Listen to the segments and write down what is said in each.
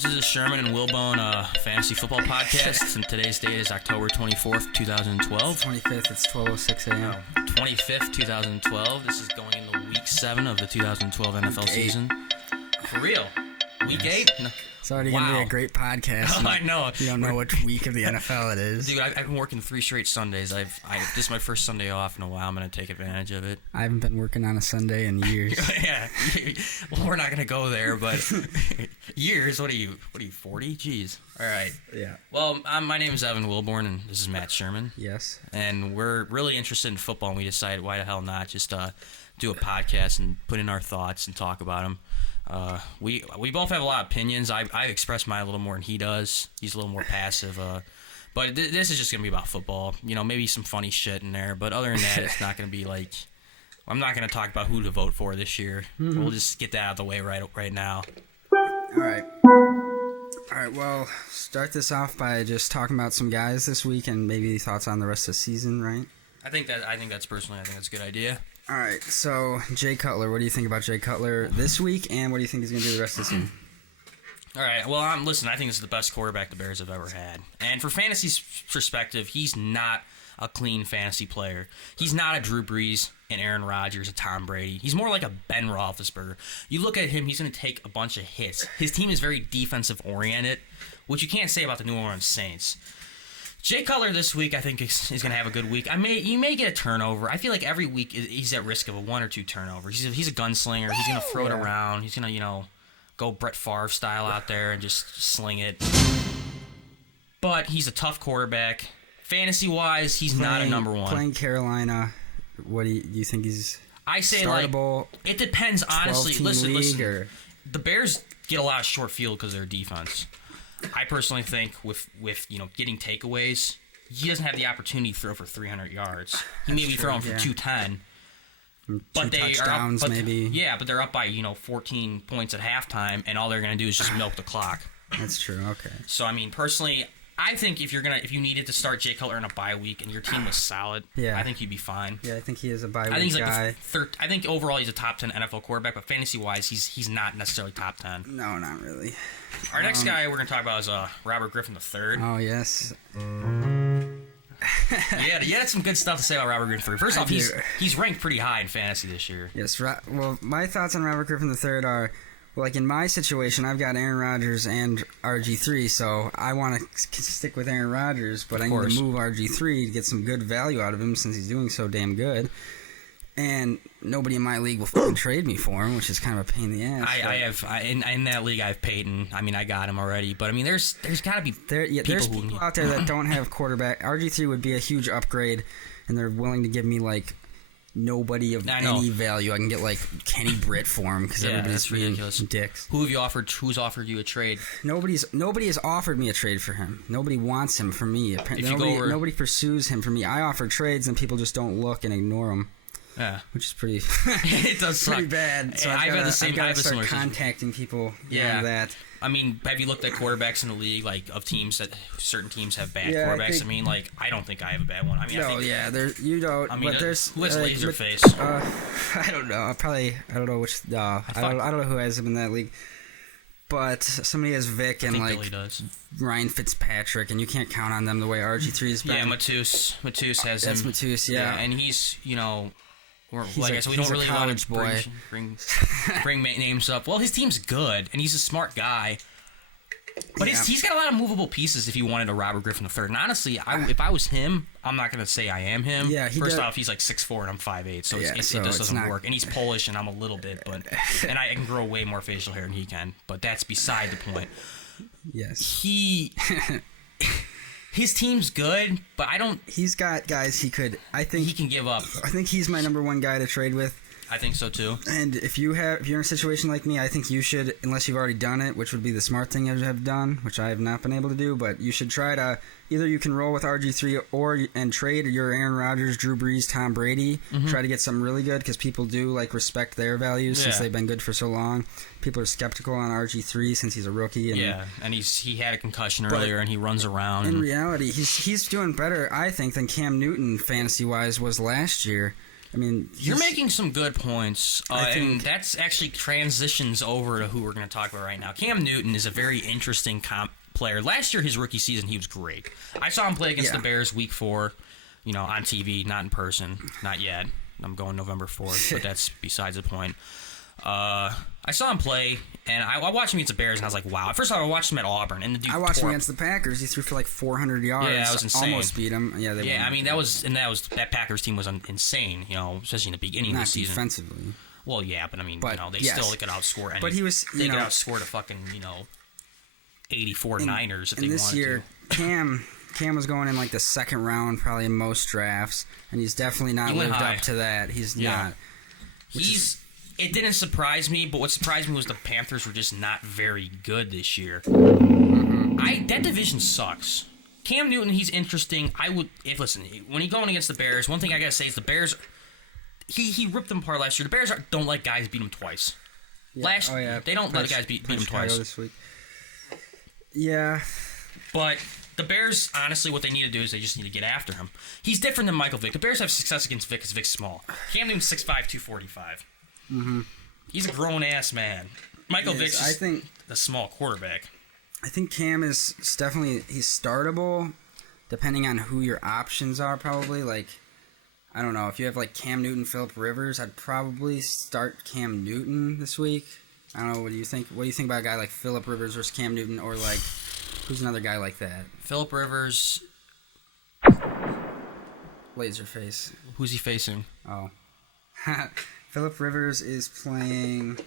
This is a Sherman and Wilbourn fantasy football podcast, and today's date is October 24th, 2012. 25th, it's 12:06 a.m. 25th, 2012. This is going into week 7 of the 2012 NFL season. For real. Week 8? No. It's already going to be a great podcast. I know. You don't know which week of the NFL it is. Dude, I've been working 3 straight Sundays. This is my first Sunday off in a while. I'm going to take advantage of it. I haven't been working on a Sunday in years. Yeah. Well, we're not going to go there, but years? What are you, 40? Jeez. All right. Yeah. Well, my name is Evan Wilbourn, and this is Matt Sherman. Yes. And we're really interested in football, and we decided, why the hell not, just do a podcast and put in our thoughts and talk about them. We both have a lot of opinions. I express mine a little more than he does. He's a little more passive. But this is just going to be about football. You know, maybe some funny shit in there. But other than that, it's not going to be like... I'm not going to talk about who to vote for this year. Mm-hmm. We'll just get that out of the way right now. All right, well, start this off by just talking about some guys this week and maybe thoughts on the rest of the season, right? I think that's a good idea. All right, so Jay Cutler, what do you think about Jay Cutler this week, and what do you think he's going to do the rest of the season? All right, well, listen, I think this is the best quarterback the Bears have ever had. And for fantasy's perspective, he's not a clean fantasy player. He's not a Drew Brees, an Aaron Rodgers, a Tom Brady. He's more like a Ben Roethlisberger. You look at him, he's going to take a bunch of hits. His team is very defensive-oriented, which you can't say about the New Orleans Saints. Jay Cutler this week, I think, is going to have a good week. He may get a turnover. I feel like every week he's at risk of a 1 or 2 turnovers. He's a gunslinger. He's going to throw it around. He's going to, go Brett Favre style out there and just sling it. But he's a tough quarterback. Fantasy-wise, he's not a number 1. Playing Carolina, what do you think he's I say, startable? It depends, honestly. Listen. Or? The Bears get a lot of short field because of their defense. I personally think with getting takeaways, he doesn't have the opportunity to throw for 300 yards. He may be throwing for 210. But they touchdowns, are up, maybe. Yeah, but they're up by 14 points at halftime, and all they're going to do is just milk the clock. That's true. Okay. So personally, I think if you needed to start Jay Cutler in a bye week and your team was solid, I think he'd be fine. Yeah, I think he is a bye week I think he's guy. I think overall he's a top 10 NFL quarterback, but fantasy wise, he's not necessarily top 10. No, not really. Our next guy we're going to talk about is Robert Griffin III. Oh yes. Yeah, you had some good stuff to say about Robert Griffin III. First off, he's ranked pretty high in fantasy this year. Yes. Well, my thoughts on Robert Griffin III are, like in my situation, I've got Aaron Rodgers and RG3, so I want to stick with Aaron Rodgers, but I need to move RG3 to get some good value out of him since he's doing so damn good. And nobody in my league will fucking trade me for him, which is kind of a pain in the ass. In that league, I have Peyton. I got him already. But, there's got to be there's people out there that don't have quarterback. RG3 would be a huge upgrade, and they're willing to give me, nobody of any value. I can get, Kenny Britt for him because everybody's being dicks. Who's offered you a trade? Nobody has offered me a trade for him. Nobody wants him for me. Nobody pursues him for me. I offer trades, and people just don't look and ignore them. Yeah, which is pretty. It does pretty bad. So I've got to start contacting people. That. Have you looked at quarterbacks in the league, of teams that certain teams have bad quarterbacks? I don't think I have a bad one. You don't. But there's who has Laserface? I don't know. I don't know which. I don't know who has him in that league. But somebody has Vic and Ryan Fitzpatrick, and you can't count on them the way RG3 has been. Yeah, Matus has him. That's Matus, yeah, and he's I said, we don't really want to bring names up. Well, his team's good, and he's a smart guy. But he's got a lot of movable pieces if you wanted a Robert Griffin III. And honestly, if I was him, I'm not going to say I am him. Yeah, First off, he's 6'4", and I'm 5'8", so it just doesn't work. And he's Polish, and I'm a little bit, and I can grow way more facial hair than he can. But that's beside the point. Yes. His team's good, but I don't... He's got guys he can give up. I think he's my number 1 guy to trade with. I think so too. And if you're in a situation like me, I think you should, unless you've already done it, which would be the smart thing to have done, which I have not been able to do, but you should try to, either you can roll with RG3 and trade your Aaron Rodgers, Drew Brees, Tom Brady, try to get something really good, because people do respect their values since they've been good for so long. People are skeptical on RG3 since he's a rookie. And he had a concussion earlier, and he runs around. In reality, he's doing better, I think, than Cam Newton fantasy-wise was last year. I mean, you're making some good points, and that's actually transitions over to who we're going to talk about right now. Cam Newton is a very interesting player. Last year, his rookie season, he was great. I saw him play against the Bears week 4, on TV, not in person, not yet. I'm going November 4th, but that's besides the point. I saw him play, and I watched him against the Bears, and I was like, wow. First of all, I watched him at Auburn, and the dude I watched him against the Packers. He threw for like 400 yards. Yeah, that was insane. Almost beat him. Yeah, I mean, that Packers team was insane, especially in the beginning of the season. Not defensively. Well, yeah, but I mean, they still could outscore any. But he was, they could outscore the fucking, 84 Niners if they wanted to. And this year, Cam was going in like the second round, probably in most drafts, and he's definitely not lived up to that. He's not. It didn't surprise me, but what surprised me was the Panthers were just not very good this year. That division sucks. Cam Newton, he's interesting. Listen, when he's going against the Bears, one thing I gotta say is the Bears. He ripped them apart last year. The Bears don't let guys beat them twice. Yeah. They don't let guys beat them twice. This week. Yeah, but the Bears, honestly, what they need to do is they just need to get after him. He's different than Michael Vick. The Bears have success against Vick because Vick's small. Cam Newton's 6'5", 245. Mm-hmm. He's a grown-ass man. Michael Vick's a small quarterback. I think Cam is definitely he's startable, depending on who your options are, probably. Like, I don't know. If you have, like, Cam Newton, Phillip Rivers, I'd probably start Cam Newton this week. I don't know. What do you think? What do you think about a guy like Phillip Rivers versus Cam Newton, or, like, who's another guy like that? Phillip Rivers. Laserface. Who's he facing? Oh. Phillip Rivers is playing.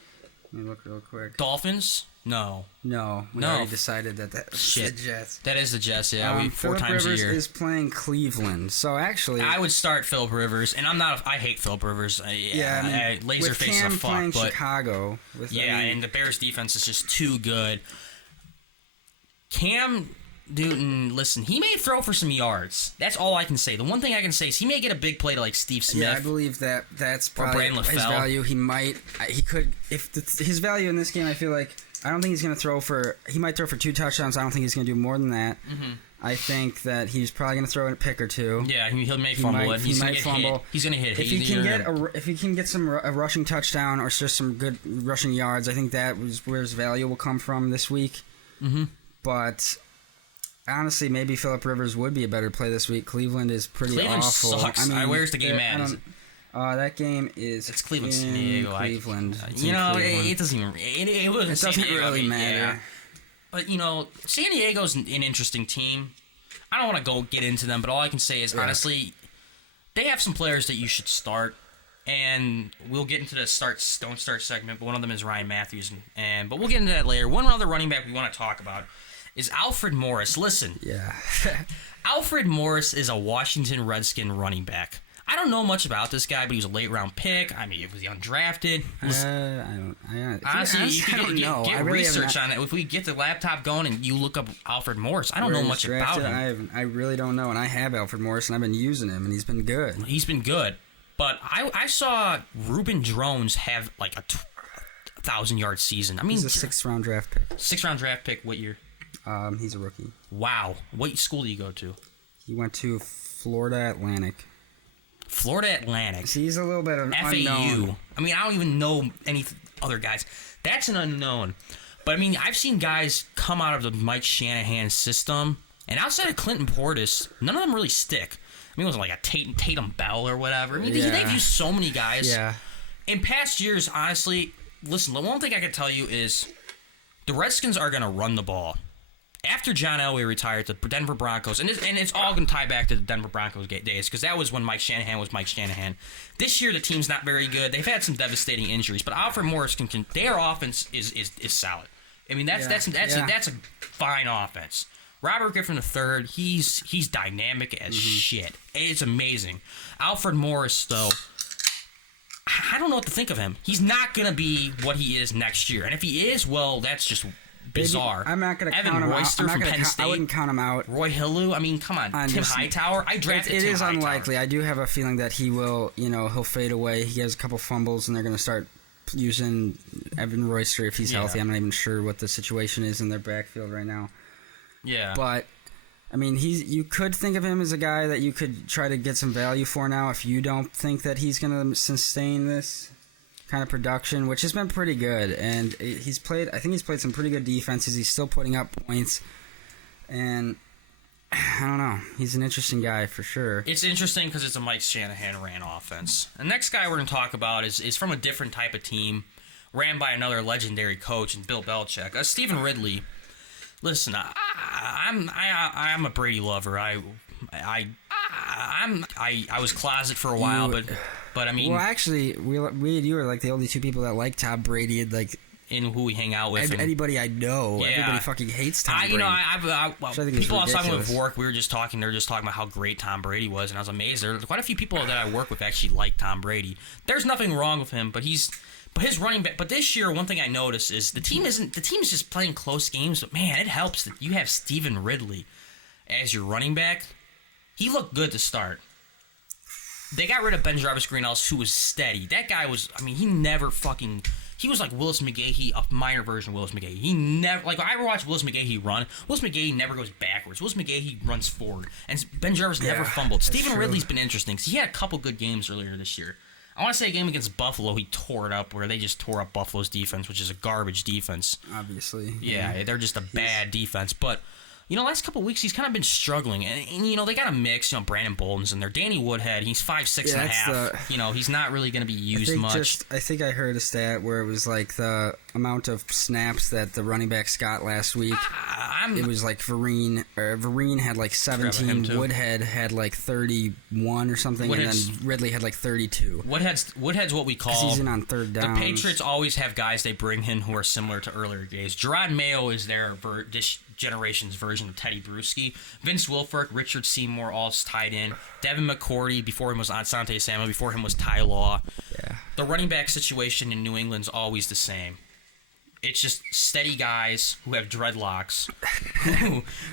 Let me look real quick. Dolphins? No. We already decided that was the Jets. That is the Jets, yeah. 4 times Rivers a year. Phillip Rivers is playing Cleveland. So, actually... I would start Phillip Rivers, and I hate Phillip Rivers. Laserface is a fuck. Playing Chicago. And the Bears' defense is just too good. Cam Newton, listen, he may throw for some yards. That's all I can say. The one thing I can say is he may get a big play to like Steve Smith. Yeah, I believe that's probably his value. He could, his value in this game, I feel like, I don't think he's going to throw for, he might throw for 2 touchdowns. I don't think he's going to do more than that. Mm-hmm. I think that he's probably going to throw in a pick or 2. Yeah, he may fumble it. He might fumble. He's going to hit. If he can get a rushing touchdown or just some good rushing yards, I think that was where his value will come from this week. Mm-hmm. But honestly, maybe Phillip Rivers would be a better play this week. Cleveland is pretty awful. Sucks. I mean, where's the game at? That game is it's Cleveland, San Diego. Cleveland. It doesn't even. It doesn't really matter. Yeah. But San Diego's an interesting team. I don't want to get into them, but all I can say is honestly, they have some players that you should start. And we'll get into the don't start segment, but one of them is Ryan Matthews, but we'll get into that later. One other running back we want to talk about is Alfred Morris. Listen, Alfred Morris is a Washington Redskin running back. I don't know much about this guy, but he was a late round pick. I mean, was he undrafted? Honestly, you can get research on it. If we get the laptop going and you look up Alfred Morris, I don't know much about him. I really don't know, and I have Alfred Morris, and I've been using him, and he's been good. He's been good. But I saw Reuben Drones have like a 1,000-yard season. I mean, he's a 6th round draft pick. 6th round draft pick. What year? He's a rookie. Wow. What school did he go to? He went to Florida Atlantic. Florida Atlantic. He's a little bit of an FAU. unknown. I mean, I don't even know any other guys. That's an unknown. But I mean, I've seen guys come out of the Mike Shanahan system, and outside of Clinton Portis, none of them really stick. I mean, it was like a Tatum Bell or whatever. I mean, they've used so many guys. Yeah. In past years, honestly, listen, the one thing I can tell you is the Redskins are going to run the ball. After John Elway retired, the Denver Broncos, and it's all going to tie back to the Denver Broncos days, because that was when Mike Shanahan was Mike Shanahan. This year, the team's not very good. They've had some devastating injuries, but Alfred Morris their offense is solid. I mean, that's a fine offense. Robert Griffin III, he's dynamic as shit. It's amazing. Alfred Morris, though, I don't know what to think of him. He's not going to be what he is next year. And if he is, well, that's just bizarre. I'm not going to count him Evan Royster from Penn State. I wouldn't count him out. Roy Hillu. I mean, come on. Tim Hightower. I drafted Tim Hightower. It is unlikely. I do have a feeling that he will, he'll fade away. He has a couple fumbles, and they're going to start using Evan Royster if he's healthy. I'm not even sure what the situation is in their backfield right now. Yeah. But I mean, you could think of him as a guy that you could try to get some value for now if you don't think that he's going to sustain this kind of production, which has been pretty good. And I think he's played some pretty good defenses. He's still putting up points. And I don't know. He's an interesting guy for sure. It's interesting because it's a Mike Shanahan ran offense. The next guy we're going to talk about is from a different type of team, ran by another legendary coach, and Bill Belichick. Stephen Ridley. Listen, I'm a Brady lover. I was closet for a while, but I mean, well, actually, we and you are like the only two people that like Tom Brady and like in who we hang out with. Anybody I know, everybody fucking hates Tom Brady. People I was talking with work, they were just talking about how great Tom Brady was, and I was amazed. There are quite a few people that I work with actually like Tom Brady. There's nothing wrong with him, but his running back. But this year, one thing I noticed is the team is just playing close games. But man, it helps that you have Stephen Ridley as your running back. He looked good to start. They got rid of Ben Jarvis Greenhouse, who was steady. That guy was. I mean, he was like Willis McGahee, a minor version of Willis McGahee. He never, like, I ever watched Willis McGahee run. Willis McGahee never goes backwards. Willis McGahee runs forward. And Ben Jarvis never fumbled. Stephen Ridley's been interesting because he had a couple good games earlier this year. I want to say a game against Buffalo, he tore it up, where they just tore up Buffalo's defense, which is a garbage defense. Obviously. Yeah, they're just a bad defense. But, last couple of weeks, he's kind of been struggling. And they got a mix. Brandon Bolden's in there. Danny Woodhead, he's 5'6" and a half. He's not really going to be used much. I think I heard a stat where it was like the amount of snaps that the running backs got last week. It was like Vereen had like 17, Woodhead had like 31 or something, and then Ridley had like 32. Woodhead's what we call... he's in on third down. The Patriots always have guys they bring in who are similar to earlier days. Gerard Mayo is this generation's version of Teddy Bruschi. Vince Wilfork, Richard Seymour, all tied in. Devin McCourty, before him was Asante Samuel, before him was Ty Law. Yeah. The running back situation in New England's always the same. It's just steady guys who have dreadlocks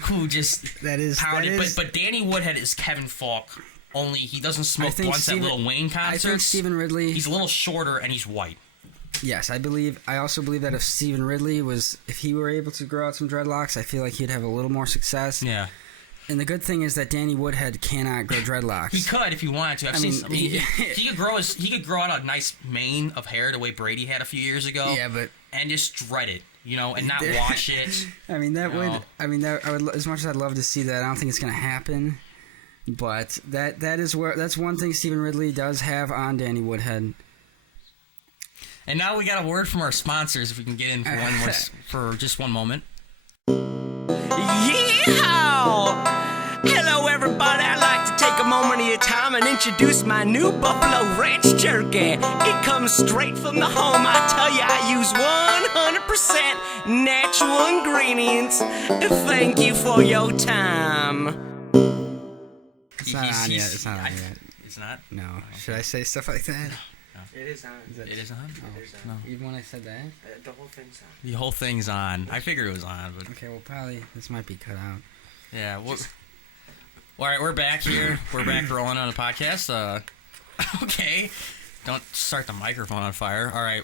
who just pound it. But Danny Woodhead is Kevin Falk, only he doesn't smoke blunts at Lil Wayne concerts. I think Stephen Ridley... He's a little shorter and he's white. Yes, I also believe that if Stephen Ridley if he were able to grow out some dreadlocks, I feel like he'd have a little more success. Yeah. And the good thing is that Danny Woodhead cannot grow dreadlocks. He could if he wanted to. He could grow out a nice mane of hair the way Brady had a few years ago. Yeah, but and just dread it, and not wash it. I would, as much as I'd love to see that, I don't think it's going to happen. But that's one thing Stephen Ridley does have on Danny Woodhead. And now we got a word from our sponsors. If we can get in for just one moment. Yeehaw! Hello, everybody. I'd like to take a moment of your time and introduce my new Buffalo Ranch Jerky. It comes straight from the home. I tell you, I use 100% natural ingredients. Thank you for your time. It's not on yet. It's not on yet. It's not? No. Should I say stuff like that? It is on. It is on? It is on. No. Even when I said that? The whole thing's on. The whole thing's on. I figured it was on, but... Okay, well, probably this might be cut out. Yeah, all right, we're back here. We're back rolling on the podcast. Okay. Don't start the microphone on fire. All right.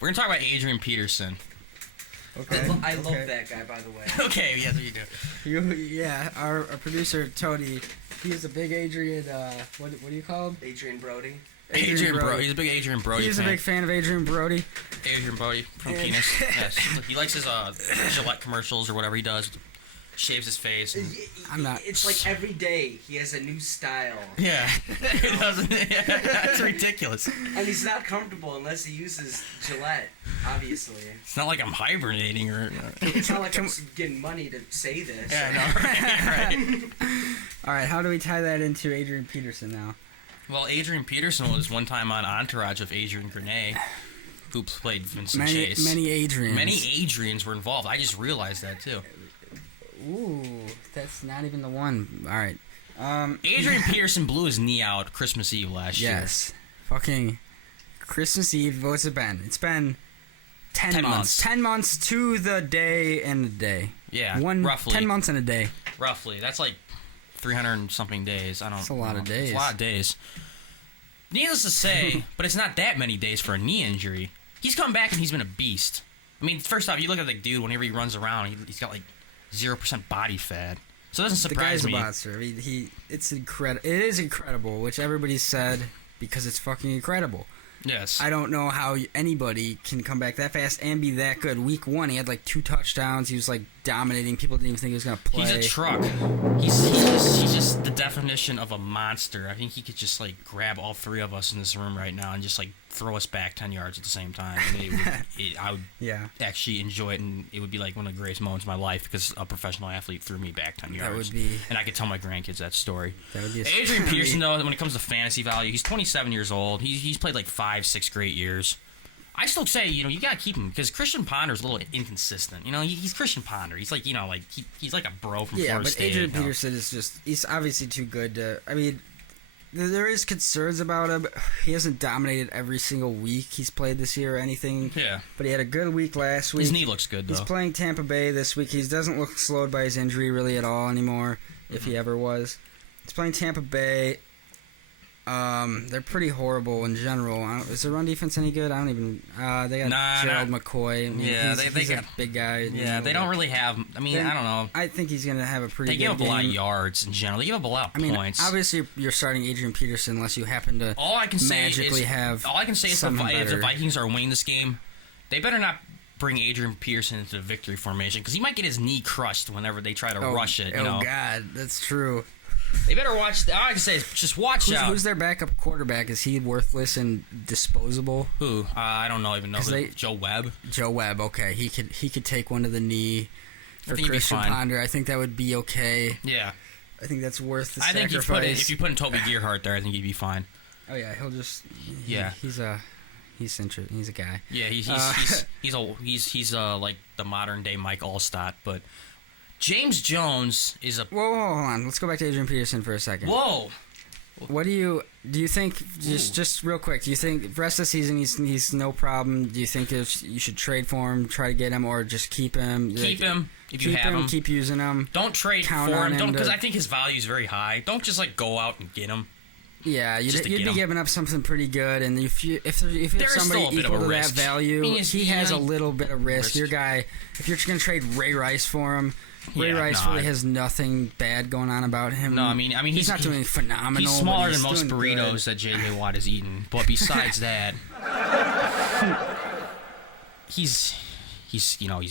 We're going to talk about Adrian Peterson. Okay. I love that guy, by the way. Okay, yes, you do. Our producer, Tony, he's a big Adrian, what do you call him? Adrian Brody. Adrian Brody. He's a big Adrian Brody fan. He's a big fan of Adrian Brody. Adrian Brody from Penis. Yes. He likes his Gillette commercials or whatever he does. Shaves his face. I'm not. It's like every day he has a new style. Yeah. It doesn't. That's ridiculous. And he's not comfortable unless he uses Gillette, obviously. It's not like I'm hibernating or... It's not like I'm getting money to say this. Yeah, no, right. All right, how do we tie that into Adrian Peterson now? Well, Adrian Peterson was one time on Entourage of Adrian Grenay, who played Vincent Chase. Many Adrians. Many Adrians were involved. I just realized that, too. Ooh, that's not even the one. All right. Adrian Peterson blew his knee out Christmas Eve last year. Yes. Fucking Christmas Eve. What's it been? It's been 10 months. 10 months to the day and a day. Yeah, roughly. 10 months and a day. Roughly. That's like 300 and something days. That's a lot of days. It's a lot of days. Needless to say, but it's not that many days for a knee injury. He's come back and he's been a beast. I mean, first off, you look at the dude, whenever he runs around, he's got like 0% body fat. So it doesn't The guy's surprise a me. monster. I mean, it's incredible. It is incredible, which everybody said because it's fucking incredible. Yes. I don't know how anybody can come back that fast and be that good. Week 1, he had like 2 touchdowns. He was like dominating. People didn't even think he was going to play. He's a truck. He's just the definition of a monster. I think he could just like grab all 3 of us in this room right now and just like throw us back 10 yards at the same time. And I would Yeah. actually enjoy it, and it would be like one of the greatest moments of my life because a professional athlete threw me back 10 yards. That would be... And I could tell my grandkids that story. That would be Adrian Peterson, though, when it comes to fantasy value, he's 27 years old. He's played like 5-6 great years. I still say, you got to keep him because Christian Ponder's a little inconsistent. He's Christian Ponder. He's like, he's like a bro from Florida but State. Adrian Peterson is just, he's obviously too good to, I mean, there is concerns about him. He hasn't dominated every single week he's played this year or anything. Yeah. But he had a good week last week. His knee looks good, though. He's playing Tampa Bay this week. He doesn't look slowed by his injury really at all anymore, if he ever was. He's playing Tampa Bay. They're pretty horrible in general. Is the run defense any good? I don't even. They got Gerald McCoy. I mean, he's a big guy. Yeah, they don't really have. I mean, I don't know. I think he's going to have a pretty good game. They give up a lot of yards in general. They give up a lot of points. Obviously, you're starting Adrian Peterson unless you happen to magically have. All I can say is if the Vikings are winning this game, they better not bring Adrian Peterson into the victory formation because he might get his knee crushed whenever they try to rush it. Oh, God, that's true. They better watch. All I can say is just watch out. Who's their backup quarterback? Is he worthless and disposable? Who? I don't even know. Joe Webb. Joe Webb. Okay, he could take one to the knee for Christian Ponder. I think that would be okay. Yeah. I think that's worth the sacrifice. I think if you put in Toby Gerhart there, I think he'd be fine. Oh yeah, he'll just. He's a guy. Yeah, he's like the modern day Mike Allstott, but. James Jones is a... Whoa, hold on. Let's go back to Adrian Peterson for a second. Whoa. What do you think, just real quick, do you think the rest of the season he's no problem? Do you think you should trade for him, try to get him, or just keep him? Keep him if you have him. Keep using him. Don't trade for him, because I think his value is very high. Don't just go out and get him. Yeah, you'd be giving up something pretty good, and if you have somebody equal to that value, he has a little bit of risk. Your guy, if you're going to trade Ray Rice for him, Ray Rice really has nothing bad going on about him. No, I mean he's not doing phenomenal. He's smaller than most burritos that J.J. Watt has eaten. But besides that, he's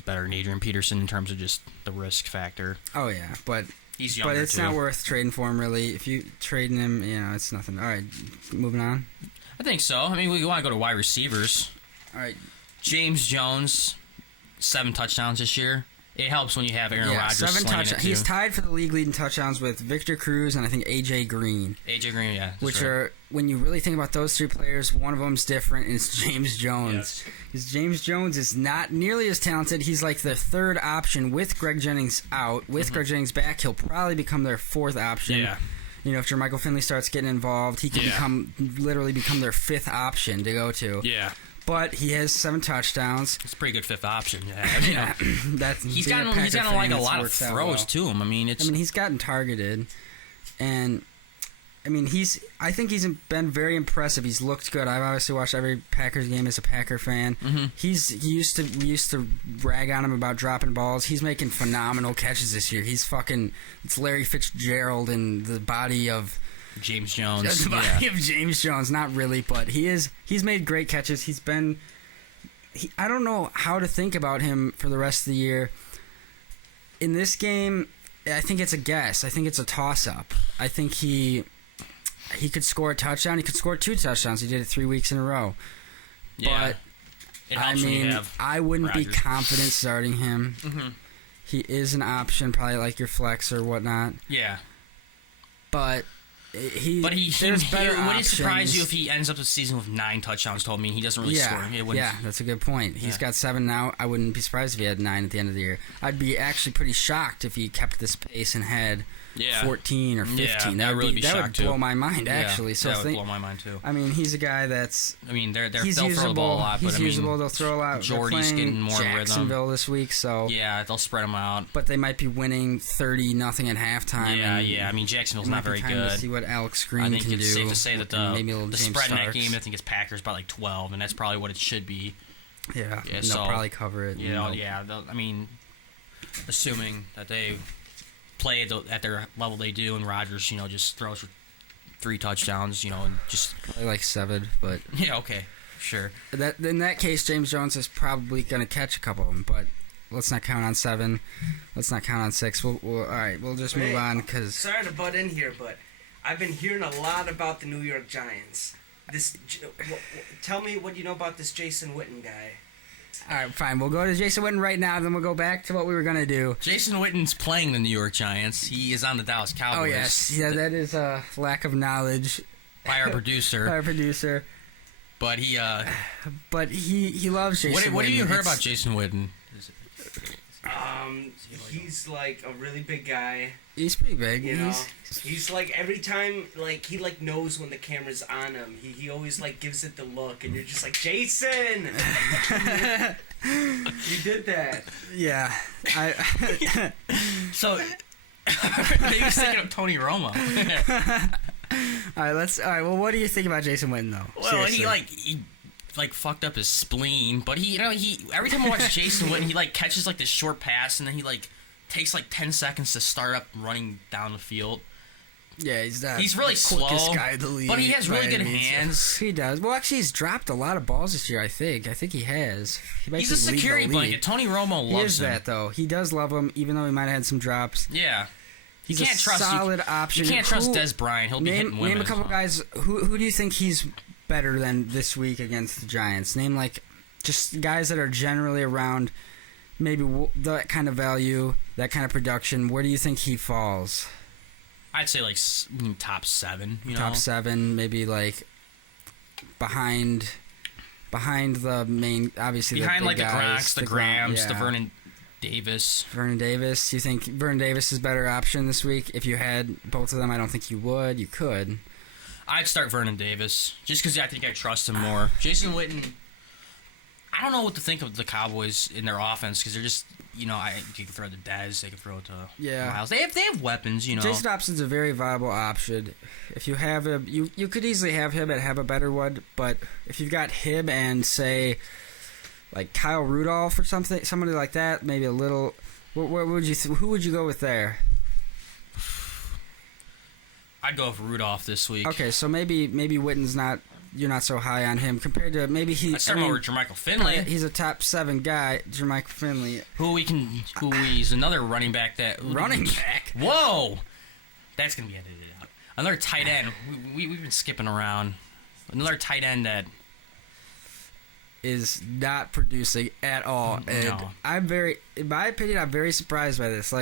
better than Adrian Peterson in terms of just the risk factor. Oh yeah, but he's younger. But it's not worth trading for him really. If you trading him, it's nothing. All right, moving on. I think so. I mean, we want to go to wide receivers. All right, James Jones, 7 touchdowns this year. It helps when you have Aaron Rodgers 7 touchdowns. He's tied for the league leading touchdowns with Victor Cruz and I think A.J. Green. A.J. Green, yeah. Which are, when you really think about those 3 players, one of them's different, and it's James Jones. Because James Jones is not nearly as talented. He's like the 3rd option with Greg Jennings out. With Greg Jennings back, he'll probably become their 4th option. Yeah. If Jermichael Finley starts getting involved, he can literally become their 5th option to go to. Yeah. But he has 7 touchdowns. It's a pretty good 5th option. Yeah, he's gotten a lot of throws to him. I mean, he's gotten targeted, and I think he's been very impressive. He's looked good. I've obviously watched every Packers game as a Packer fan. We used to rag on him about dropping balls. He's making phenomenal catches this year. It's Larry Fitzgerald in the body of James Jones. The body of James Jones, not really, but he's made great catches. I don't know how to think about him for the rest of the year. In this game, I think it's a guess. I think it's a toss-up. I think he could score a touchdown. He could score 2 touchdowns. He did it 3 weeks in a row. Yeah. But I wouldn't be confident starting him. He is an option, probably like your flex or whatnot. Yeah. But he would it surprise you if he ends up the season with 9 touchdowns total? I mean, he doesn't really score. Yeah, that's a good point. He's got 7 now. I wouldn't be surprised if he had 9 at the end of the year. I'd be actually pretty shocked if he kept this pace and had 14 or 15. That would blow my mind, actually. So that would blow my mind, too. I mean, he's a guy that's... I mean, they'll usable. Throw the ball a lot, he's usable. They'll throw a lot. Jordy's getting more rhythm. Jacksonville this week, so... Yeah, they'll spread him out. But they might be winning 30-0 at halftime. Yeah. I mean, Jacksonville's not very good. To see what Alex Green can do. I think it's safe to say that the spread in that game, I think it's Packers by like 12, and that's probably what it should be. Yeah, they'll probably cover it. I mean, assuming that they play at their level they do, and Rodgers, just throws for 3 touchdowns, and just Probably like 7, but yeah, okay, sure. in that case, James Jones is probably going to catch a couple of them, but let's not count on 7. Let's not count on 6. All right, we'll just move on because. Sorry to butt in here, but I've been hearing a lot about the New York Giants. Tell me what you know about this Jason Witten guy. All right, fine. We'll go to Jason Witten right now, then we'll go back to what we were going to do. Jason Witten's playing the New York Giants. He is on the Dallas Cowboys. Oh, yes. Yeah, that is a lack of knowledge. By our producer. By our producer. But he loves Jason Witten. What have you heard about Jason Witten? He's like a really big guy. He's pretty big. He's like every time he knows when the camera's on him. He always gives it the look, and you're just like, Jason. You did that. Yeah. So maybe he's thinking of Tony Romo. All right. Well, what do you think about Jason Witten though? Well, Seriously. he fucked up his spleen, but he every time I watch Jason Witten, he catches this short pass and then he takes 10 seconds to start up running down the field. Yeah, he's really the quickest slow, guy in the league, but he has really good hands. He does. Well, actually, he's dropped a lot of balls this year. I think he has. He's a security blanket. Tony Romo loves him. He is that though. He does love him, even though he might have had some drops. Yeah. He's a solid option. You can't trust Des Bryant. He'll be hitting women. Name a couple guys. Who do you think he's better than this week against the Giants? Name just guys that are generally around maybe that kind of value, that kind of production. Where do you think he falls? I'd say top 7. Top 7, maybe behind the main, obviously behind the big the guys, Gronks, the Grahams, the Vernon Davis. Vernon Davis. You think Vernon Davis is a better option this week? If you had both of them, I don't think you would. You could. I'd start Vernon Davis just because I think I trust him more. Jason Witten, I don't know what to think of the Cowboys in their offense because they're just, you can throw to Dez, they can throw it to Miles. They have weapons, Jason Dobson's a very viable option. If you have him, you could easily have him and have a better one, but if you've got him and say Kyle Rudolph or somebody like that, maybe a little. What would you? Who would you go with there? I'd go with Rudolph this week. Okay, so maybe Witten's not. You're not so high on him compared to maybe he. I'd start over Jermichael Finley. He's a top 7 guy, Jermichael Finley. He's another running back that. Running back. Whoa, that's gonna be edited out. Another tight end. We've been skipping around. Another tight end that is not producing at all, and no. In my opinion, I'm very surprised by this.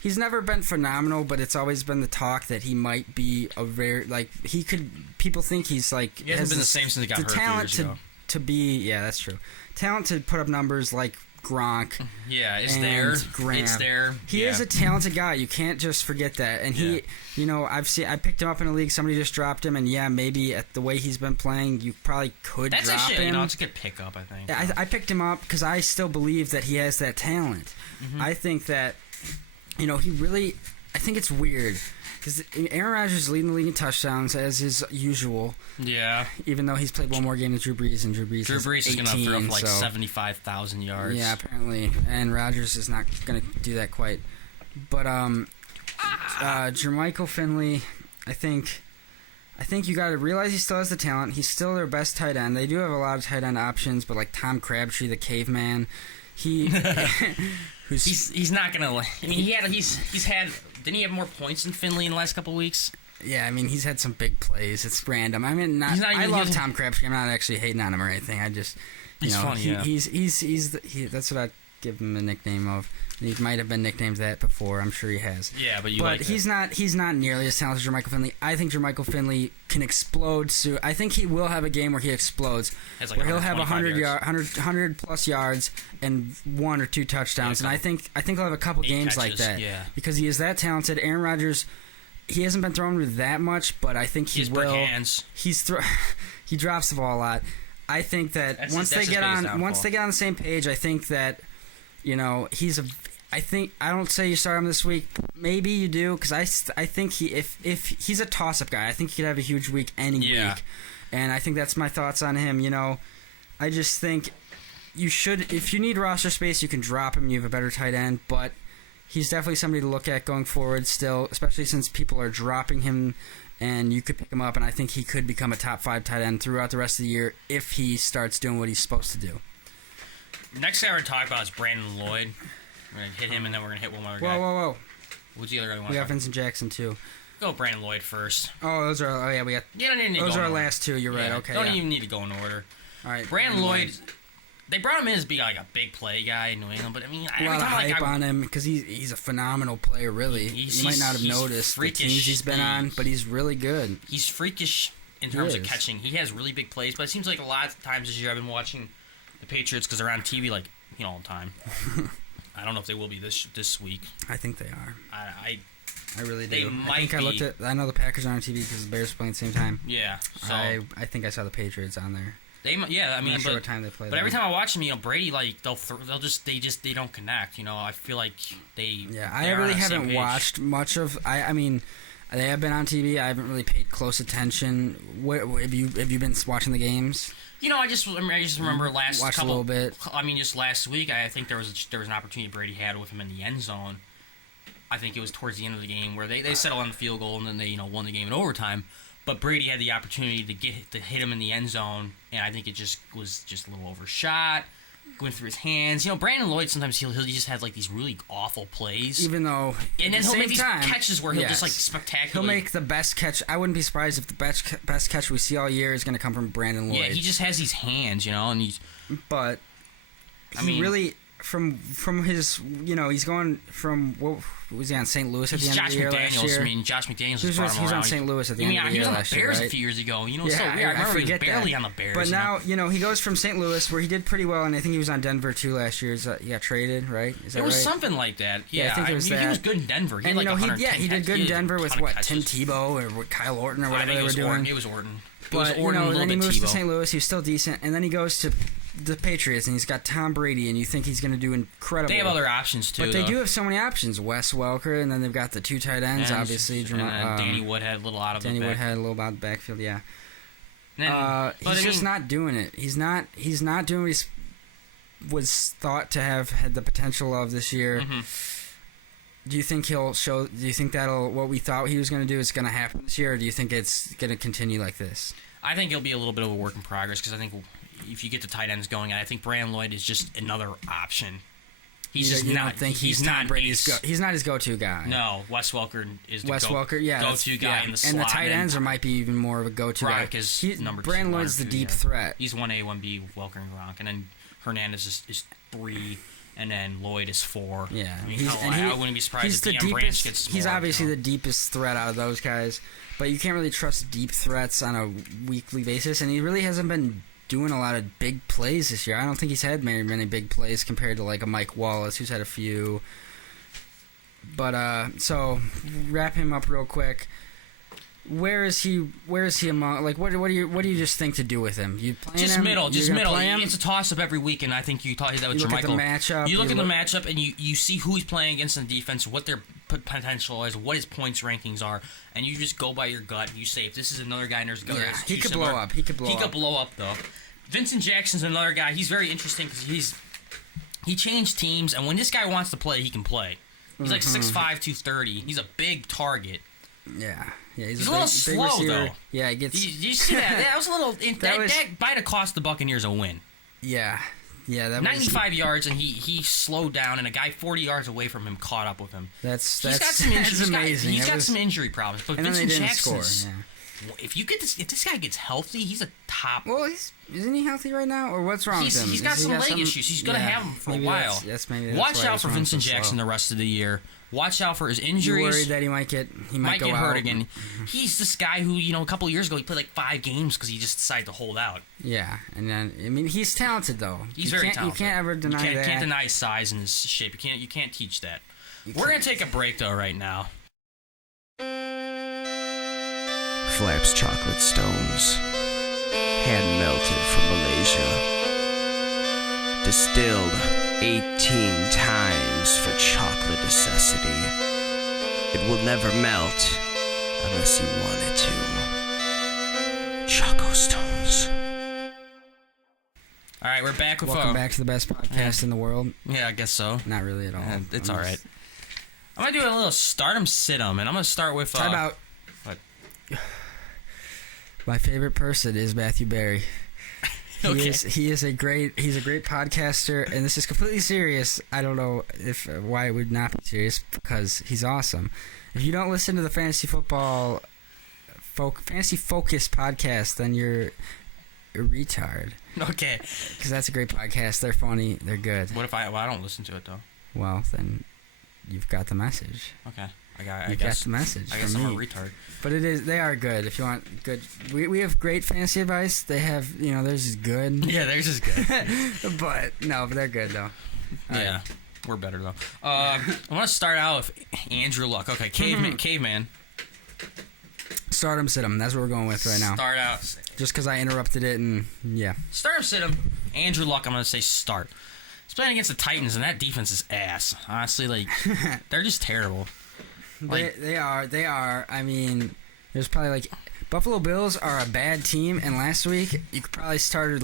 He's never been phenomenal, but it's always been the talk that he might be a very he could. People think he hasn't been the same since he got hurt talent years ago. to be. Yeah, that's true. Talent to put up numbers like Gronk. Yeah, it's and there. Graham. It's there. He is a talented guy. You can't just forget that. And he, I picked him up in a league. Somebody just dropped him, and maybe at the way he's been playing, you probably could drop him. It's a good pickup, I think. I picked him up because I still believe that he has that talent. Mm-hmm. I think that. He really. I think it's weird because Aaron Rodgers is leading the league in touchdowns as is usual. Yeah. Even though he's played one more game than Drew Brees, and Drew Brees is going to throw for 75,000 yards. Yeah, apparently, and Rodgers is not going to do that quite. But Jermichael Finley, I think you got to realize he still has the talent. He's still their best tight end. They do have a lot of tight end options, but Tom Crabtree, the caveman. He's not gonna. He's had. Didn't he have more points than Finley in the last couple of weeks? Yeah, he's had some big plays. It's random. I love Tom Crabtree. I'm not actually hating on him or anything. I just, he's funny. That's what I give him a nickname of. He might have been nicknamed that before. I'm sure he has. Yeah, but he's not nearly as talented as Jermichael Finley. I think Jermichael Finley can explode soon. I think he will have a game where he explodes, where he'll have 100 plus yards and 1 or 2 touchdowns. And I think he'll have a couple games like that because he is that talented. Aaron Rodgers, he hasn't been throwing with that much, but I think he will. Big hands. He drops the ball a lot. I think that once they get on the same page, I think that I don't say you start him this week. Maybe you do because I think if he's a toss-up guy, I think he could have a huge week any week, and I think that's my thoughts on him. I just think you should, if you need roster space, you can drop him. You have a better tight end, but he's definitely somebody to look at going forward still, especially since people are dropping him, and you could pick him up, and I think he could become a top 5 tight end throughout the rest of the year if he starts doing what he's supposed to do. Next guy we're going to talk about is Brandon Lloyd. We're going to hit him, and then we're going to hit one more guy. Whoa. What's the other guy we want We to got talk Vincent Jackson, too. Go Brandon Lloyd first. Oh, those are... Oh, yeah, we got... You don't even need to those go are in our order. last two. You're right. Okay, Don't yeah. even need to go in order. All right. Brandon Lloyd, they brought him in as being like a big play guy in New England, but I mean, A lot of hype on him because he's a phenomenal player, really. You might not have noticed the teams he's been on, but he's really good. He's freakish in terms of catching. He has really big plays, but it seems like a lot of times this year I've been watching the Patriots because they're on TV like, all the time. I don't know if they will be this week. I think they are. I really do. They might be. I know the Packers are on TV because the Bears are playing at the same time. Yeah. So I think I saw the Patriots on there. I mean, I'm not sure what time they play. But every time I watch them, Brady, like they don't connect. I feel like they. Yeah, I really haven't watched much of. I mean, they have been on TV. I haven't really paid close attention. What have you been watching the games? I just remember last Watched couple. A little bit. I mean, just last week, I think there was an opportunity Brady had with him in the end zone. I think it was towards the end of the game where they settled on the field goal and then they won the game in overtime. But Brady had the opportunity to hit him in the end zone, and I think it was a little overshot, going through his hands. Brandon Lloyd sometimes he'll just have like these really awful plays, even though and then he'll make these catches where he'll just like spectacularly. He'll make the best catch. I wouldn't be surprised if the best catch we see all year is going to come from Brandon Lloyd. Yeah, he just has these hands, and he's. But he really. From his, he's going from, what was he on St. Louis at the end of the year last year? Josh McDaniels he was on St. Louis at the end of the year last year, he was on the Bears right? a few years ago. I forget he was barely that. on the Bears. But now, he goes from St. Louis, where he did pretty well, and I think he was on Denver, too, last year. He got traded, right? Is that it was right? something like that. Yeah, I think it was that. He was good in Denver. He and, had he did good in Denver with, Tim Tebow or Kyle Orton or whatever they were doing. It was Orton. But, then he moves to St. Louis. He was still decent, and then he goes to the Patriots, and he's got Tom Brady, and you think he's going to do incredible. They have other options, too, But they do have so many options. Wes Welker, and then they've got the 2 tight ends, obviously. And Danny Woodhead, a little out of the backfield. Danny Woodhead, a little out of the backfield, yeah. He's just not doing it. He's not doing what he was thought to have had the potential of this year. Mm-hmm. Do you think what we thought he was going to do is going to happen this year, or do you think it's going to continue like this? I think it'll be a little bit of a work in progress because I think if you get the tight ends going, I think Brandon Lloyd is just another option. He's just not. He's not Brady's. He's not his go-to guy. No, Wes Welker is the go-to guy in the slot. And the tight ends might be even more of a go-to guy. Gronk is number 2. Brandon Lloyd's the deep threat. He's 1A, 1B with Welker and Gronk, and then Hernandez is 3. And then Lloyd is 4. Yeah, I wouldn't be surprised if Deion Branch gets more. He's obviously the deepest threat out of those guys, but you can't really trust deep threats on a weekly basis, and he really hasn't been doing a lot of big plays this year. I don't think he's had many big plays compared to like a Mike Wallace, who's had a few. But so wrap him up real quick. Where is he among? Like, what do you just think to do with him? You playing just him? middle. It's a toss up every week, and I think you talk that with Jermichael. You look at the matchup. You look at the matchup, and you see who he's playing against in the defense, what their potential is, what his points rankings are, and you just go by your gut. And you say if this is another guy, and there's he could blow up. He could blow up though. Vincent Jackson's another guy. He's very interesting because he changed teams, and when this guy wants to play, he can play. He's like 6'5", 230. He's a big target. Yeah, he's a little slow though. Yeah, he gets. Did you see that? That was a little. That might have cost the Buccaneers a win. Yeah. That 95 yards, and he slowed down, and a guy 40 yards away from him caught up with him. That's amazing. He's got some injury problems, but Vincent Jackson. If this guy gets healthy, he's a top. Well, isn't he healthy right now, or what's wrong with him? He's got some leg issues. He's gonna have them for a while. Watch out for Vincent Jackson the rest of the year. Watch out for his injuries. You're worried that he might get hurt again. He's this guy who, a couple of years ago, he played like 5 games because he just decided to hold out. Yeah, and then he's talented though. He's very talented. You can't ever deny that. You can't deny his size and his shape. You can't teach that. We're gonna take a break though right now. Flaps chocolate stones, hand melted from Malaysia. Distilled 18 times for chocolate necessity. It will never melt unless you want it to. Choco Stones. All right, we're back with Welcome back to the best podcast in the world. Yeah, I guess so. Not really at all. It's all right. I'm going to do a little start 'em, sit 'em, and I'm going to start with... Time out. What? My favorite person is Matthew Berry. Okay. He's a great podcaster, and this is completely serious. I don't know why it would not be serious, because he's awesome. If you don't listen to the Fantasy Focus podcast, then you're a retard. Okay. Because that's a great podcast. They're funny. They're good. What if I don't listen to it, though? Well, then you've got the message. Okay. I got the message. I guess from I'm me. a retard. But they are good. If you want good, we have great fantasy advice. They have, theirs is good. Yeah, theirs is good. but they're good though. Yeah, right. We're better though. I want to start out with Andrew Luck. Okay, caveman. Start 'em, sit 'em. That's what we're going with right now. Start out. Just because I interrupted it, and yeah. Start 'em, sit 'em. Andrew Luck. I'm gonna say start. He's playing against the Titans, and that defense is ass. Honestly, they're just terrible. They are. I mean, there's probably Buffalo Bills are a bad team, and last week you could probably started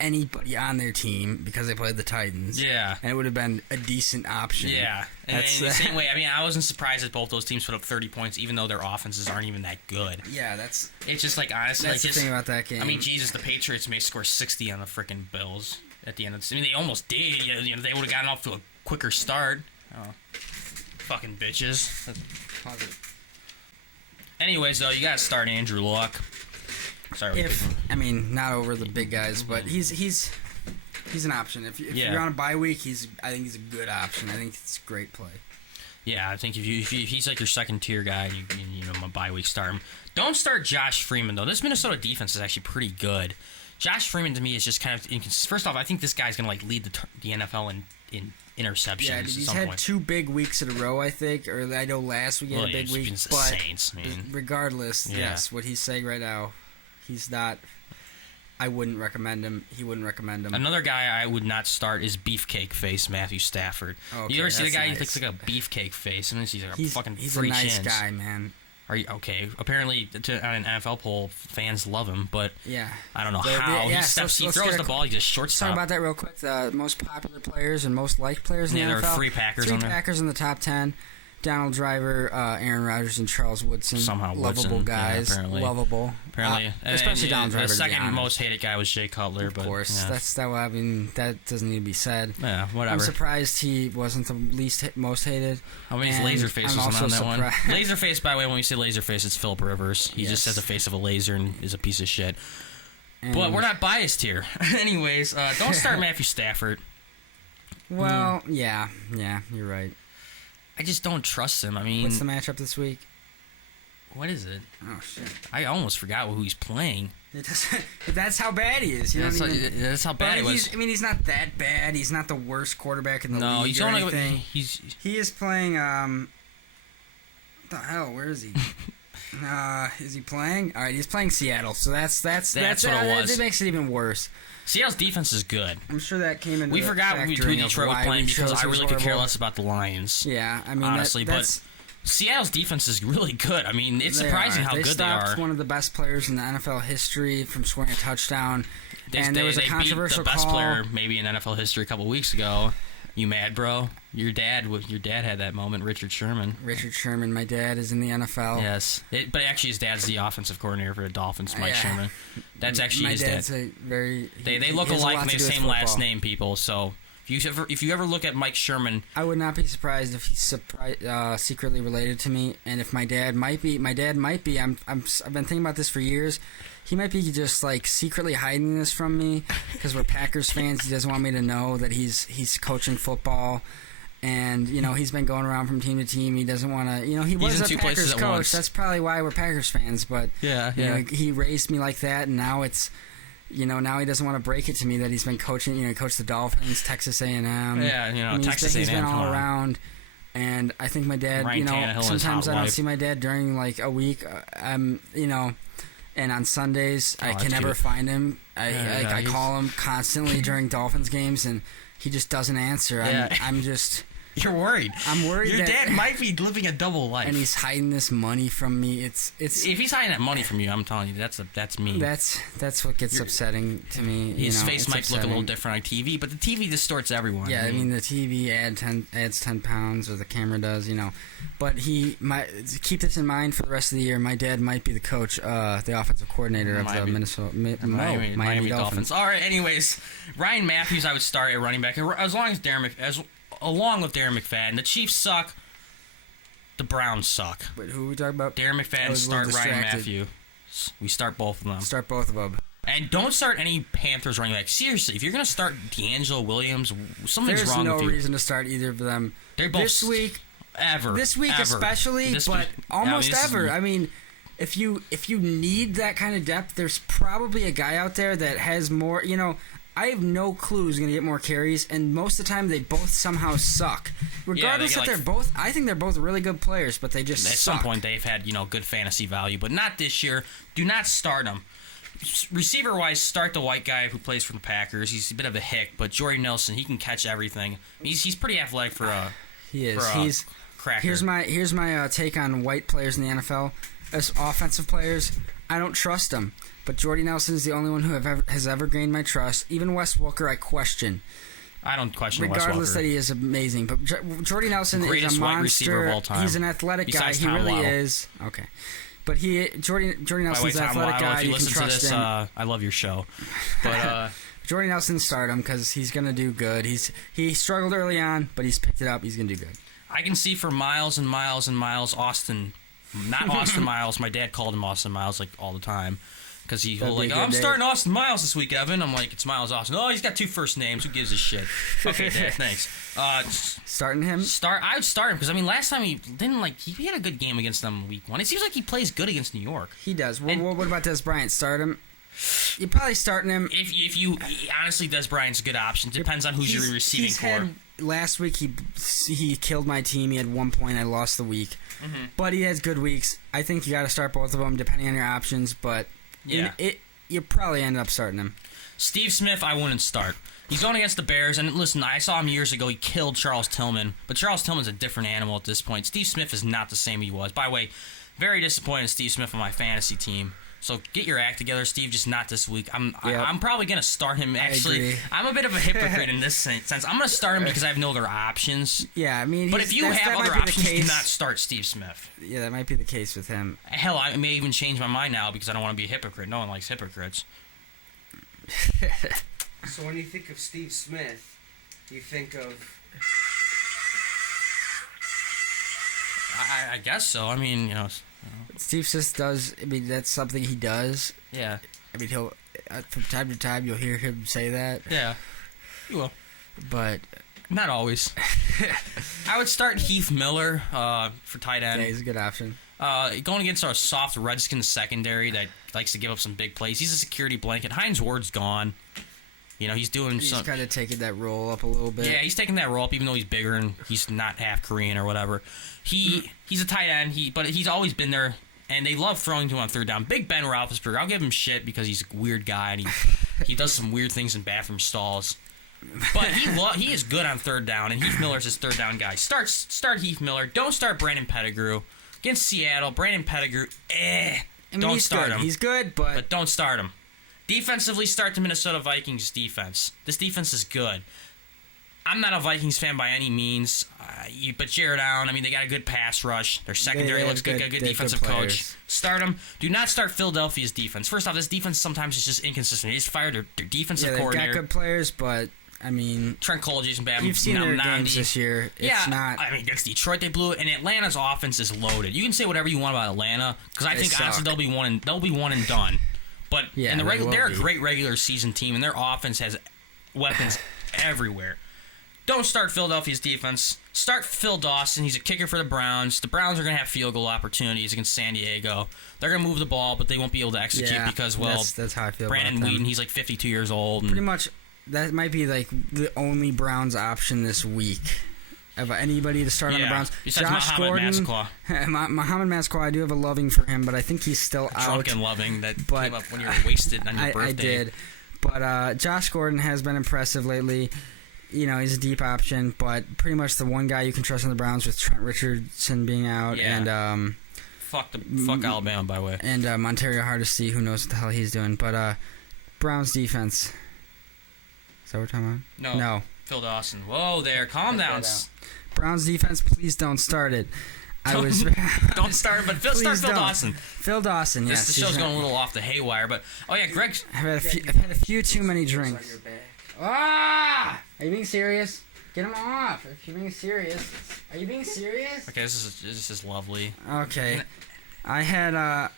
anybody on their team because they played the Titans. Yeah. And it would have been a decent option. Yeah. And in the same way, I mean, I wasn't surprised that both those teams put up 30 points, even though their offenses aren't even that good. Yeah, it's just honestly, that's the thing about that game. I mean, Jesus, the Patriots may score 60 on the freaking Bills at the end of the season. I mean, they almost did. They would have gotten off to a quicker start. Oh. Fucking bitches. Anyways, though, you gotta start Andrew Luck. Sorry. Not over the big guys, but he's an option. If you're on a bye week, I think he's a good option. I think it's a great play. Yeah, I think if he's your second tier guy, you a bye week start him. Don't start Josh Freeman though. This Minnesota defense is actually pretty good. Josh Freeman to me is just kind of inconsistent. First off, I think this guy's gonna lead the NFL in interceptions. Yeah, he's had 2 big weeks in a row, I think. Or I know last week he had a big week. But Saints, regardless, yes, what he's saying right now, he's not. I wouldn't recommend him. He wouldn't recommend him. Another guy I would not start is Beefcake Face Matthew Stafford. Okay, you ever see the guy? Nice. He looks like a beefcake face. I mean, he's like a fucking He's three a nice chins. guy, man. Are you okay? Apparently, on an NFL poll, fans love him, but yeah, I don't know how he throws the ball. He's a shortstop. Talk about that real quick. The most popular players and most liked players in the NFL. There are 3 Packers on there. 3 Packers in the top 10. Donald Driver, Aaron Rodgers, and Charles Woodson. Somehow lovable guys. Yeah, apparently. Lovable. Apparently, especially Donald Driver. The second most hated guy was Jay Cutler. Of course, yeah. I mean, that doesn't need to be said. Yeah, whatever. I'm surprised he wasn't the most hated. I mean, Laserface wasn't on that one. Laserface, by the way, when we say Laserface, it's Philip Rivers. He just has the face of a laser and is a piece of shit. But we're not biased here. Anyways, don't start Matthew Stafford. Well, yeah, you're right. I just don't trust him. I mean, what's the matchup this week? What is it? Oh shit! I almost forgot who he's playing. That's how bad he is. That's how bad he was. He's not that bad. He's not the worst quarterback in the league. No, he's or only. Anything. He is playing. What the hell? Where is he? Is he playing? All right, he's playing Seattle. So that's what it was. It makes it even worse. Seattle's defense is good. I'm sure that came into. We forgot who Detroit was playing because I really could care less about the Lions. Yeah, I mean, honestly, but Seattle's defense is really good. I mean, it's surprising how good they are. They stopped one of the best players in the NFL history from scoring a touchdown. There was a controversial beat the best call. player maybe in NFL history a couple weeks ago. You mad, bro? Your dad had that moment, Richard Sherman. Richard Sherman, my dad is in the NFL. Yes, but actually his dad's the offentive coordinator for the Dolphins, Mike Sherman. That's actually his dad. My dad's a very... They look alike and they have the same last name, people, so... If you ever look at Mike Sherman, I would not be surprised if he's secretly related to me, and if my dad might be. I've been thinking about this for years. He might be just secretly hiding this from me because we're Packers fans. He doesn't want me to know that he's coaching football, and he's been going around from team to team. He doesn't want to. He was a Packers coach. That's probably why we're Packers fans. But he raised me like that, and now it's. Now he doesn't want to break it to me that he's been coaching. He coached the Dolphins, Texas A&M. Yeah, Texas A&M. He's been all around, and I think my dad. Sometimes I don't see my dad during a week. And on Sundays I can never find him. I call him constantly during Dolphins games, and he just doesn't answer. I'm just. You're worried. I'm worried Your dad might be living a double life. and he's hiding this money from me. It's if he's hiding that money from you, I'm telling you, that's mean. that's what gets upsetting to me. His face it's might look a little upsetting. different on TV, but the TV distorts everyone. Yeah, I mean the TV adds 10 pounds, or the camera does, But he might keep this in mind for the rest of the year. My dad might be the coach, the offensive coordinator of the Miami Dolphins. All right. Anyways, Ryan Matthews, I would start at running back along with Darren McFadden. The Chiefs suck. The Browns suck. Wait, who are we talking about? Darren I McFadden, was a little start Ryan distracted. Matthews. We start both of them. Start both of them. And don't start any Panthers running back. Seriously, if you're going to start D'Angelo Williams, something's There's wrong no with you. reason to start either of them. They're both this week. This week ever. especially, This but week- almost this is- ever. I mean, if you need that kind of depth, there's probably a guy out there that has more. I have no clue who's going to get more carries, and most of the time they both somehow suck. Regardless get, that they're both, I think they're both really good players, but they just At suck. some point, they've had good fantasy value, but not this year. Do not start them. Receiver-wise, start the white guy who plays for the Packers. He's a bit of a hick, but Jordy Nelson, he can catch everything. He's pretty athletic for a He is. for a He's cracker. Here's my take on white players in the NFL as offensive players. I don't trust them, but Jordy Nelson is the only one who has ever gained my trust. Even Wes Welker, I question. I don't question Wes Regardless Welker. that he is amazing, but Jordy Nelson is Greatest a wide monster. receiver of all time. He's an athletic Besides guy. He Tom really Waddle. is. Okay, but Jordy By the way, Nelson's an Tom athletic Waddle, guy. if you You can listen to trust this, him. I love your show. But Jordy Nelson, start him because he's gonna do good. He struggled early on, but he's picked it up. He's gonna do good. I can see for miles and miles and miles Austin, not Austin Miles. My dad called him Austin Miles all the time. Because he'll That'd be a good I'm day. starting Austin Miles this week, Evan. I'm like, it's Miles Austin. Oh, he's got 2 first names. Who gives a shit? Okay, Dad, thanks. Starting him. I would start him because last time he didn't he had a good game against them week 1. It seems like he plays good against New York. He does. And- What about Des Bryant? Start him. You're probably starting him. If you honestly, Des Bryant's a good option. Depends on who's your receiving core. Last week he killed my team. He had 1 point. I lost the week, but he has good weeks. I think you got to start both of them depending on your options. But Yeah. you probably end up starting him. Steve Smith, I wouldn't start. He's going against the Bears, and listen, I saw him years ago. He killed Charles Tillman, but Charles Tillman's a different animal at this point. Steve Smith is not the same he was. By the way, very disappointed in Steve Smith on my fantasy team. So get your act together, Steve. Just not this week. I'm probably gonna start him. Actually, agree. I'm a bit of a hypocrite in this sense. I'm gonna start him because I have no other options. Yeah, I mean, But if you have other options, do not start Steve Smith. Yeah, that might be the case with him. Hell, I may even change my mind now because I don't want to be a hypocrite. No one likes hypocrites. So when you think of Steve Smith, you think of... I guess so. I mean, Steve Smith does. I mean, that's something he does. yeah, I mean, he'll from time to time you'll hear him say that. yeah. You will. But Not always. I would start Heath Miller for tight end. yeah, he's a good option. Going against our soft Redskins secondary that likes to give up some big plays. He's a security blanket. Hines Ward's gone. He's doing He's some. kind of taking that role up a little bit. Yeah, he's taking that role up, even though he's bigger and he's not half Korean or whatever. He's a tight end. But he's always been there, and they love throwing to him on third down. Big Ben Roethlisberger, I'll give him shit because he's a weird guy and he does some weird things in bathroom stalls. But he is good on third down, and Heath Miller's his third down guy. Start Heath Miller. Don't start Brandon Pettigrew against Seattle. Brandon Pettigrew, I mean, don't he's start good. him. He's good, But don't start him. Defensively, start the Minnesota Vikings defense. This defense is good. I'm not a Vikings fan by any means, but Jared Allen, they got a good pass rush. Their secondary They looks good. have Got a good they have defensive good coach. players. Start them. Do not start Philadelphia's defense. First off, this defense sometimes is just inconsistent. They just fired their defensive yeah, they've got coordinator. good players, but I mean, Trent Cole, Jason Bateman. you've seen their Nandi. games this year. It's not. Against Detroit they blew it, and Atlanta's offense is loaded. You can say whatever you want about Atlanta, because I They think honestly suck. they'll be one and done. But Yeah, in the they will they're a be. great regular season team, and their offense has weapons everywhere. Don't start Philadelphia's defense. Start Phil Dawson. He's a kicker for the Browns. The Browns are going to have field goal opportunities against San Diego. They're going to move the ball, but they won't be able to execute Yeah, because, that's how I feel Brandon about them. Whedon, he's like 52 years old. And Pretty much, that might be like the only Browns option this week. Of anybody to start on the Browns. Besides Josh Muhammad Gordon, Massaquoi. Muhammad Massaquoi, I do have a loving for him, but I think he's still out. Drunken loving that But came up when you were wasted on your birthday. I did. But Josh Gordon has been impressive lately. he's a deep option, but pretty much the one guy you can trust on the Browns with Trent Richardson being out and fuck Alabama, by the way. And Montario Hardesty, who knows what the hell he's doing. But Browns defense. Is that what we're talking about? No. Phil Dawson. Whoa there. Calm down. Browns defense, please don't start it. Don't start it, but start Phil Dawson. Phil Dawson, yes. The show's going a little off the haywire, but... Oh, yeah, Greg... I've had a few too many drinks. Ah! Are you being serious? Get him off. If you're being serious. Are you being serious? Okay, this is lovely. Okay. I had,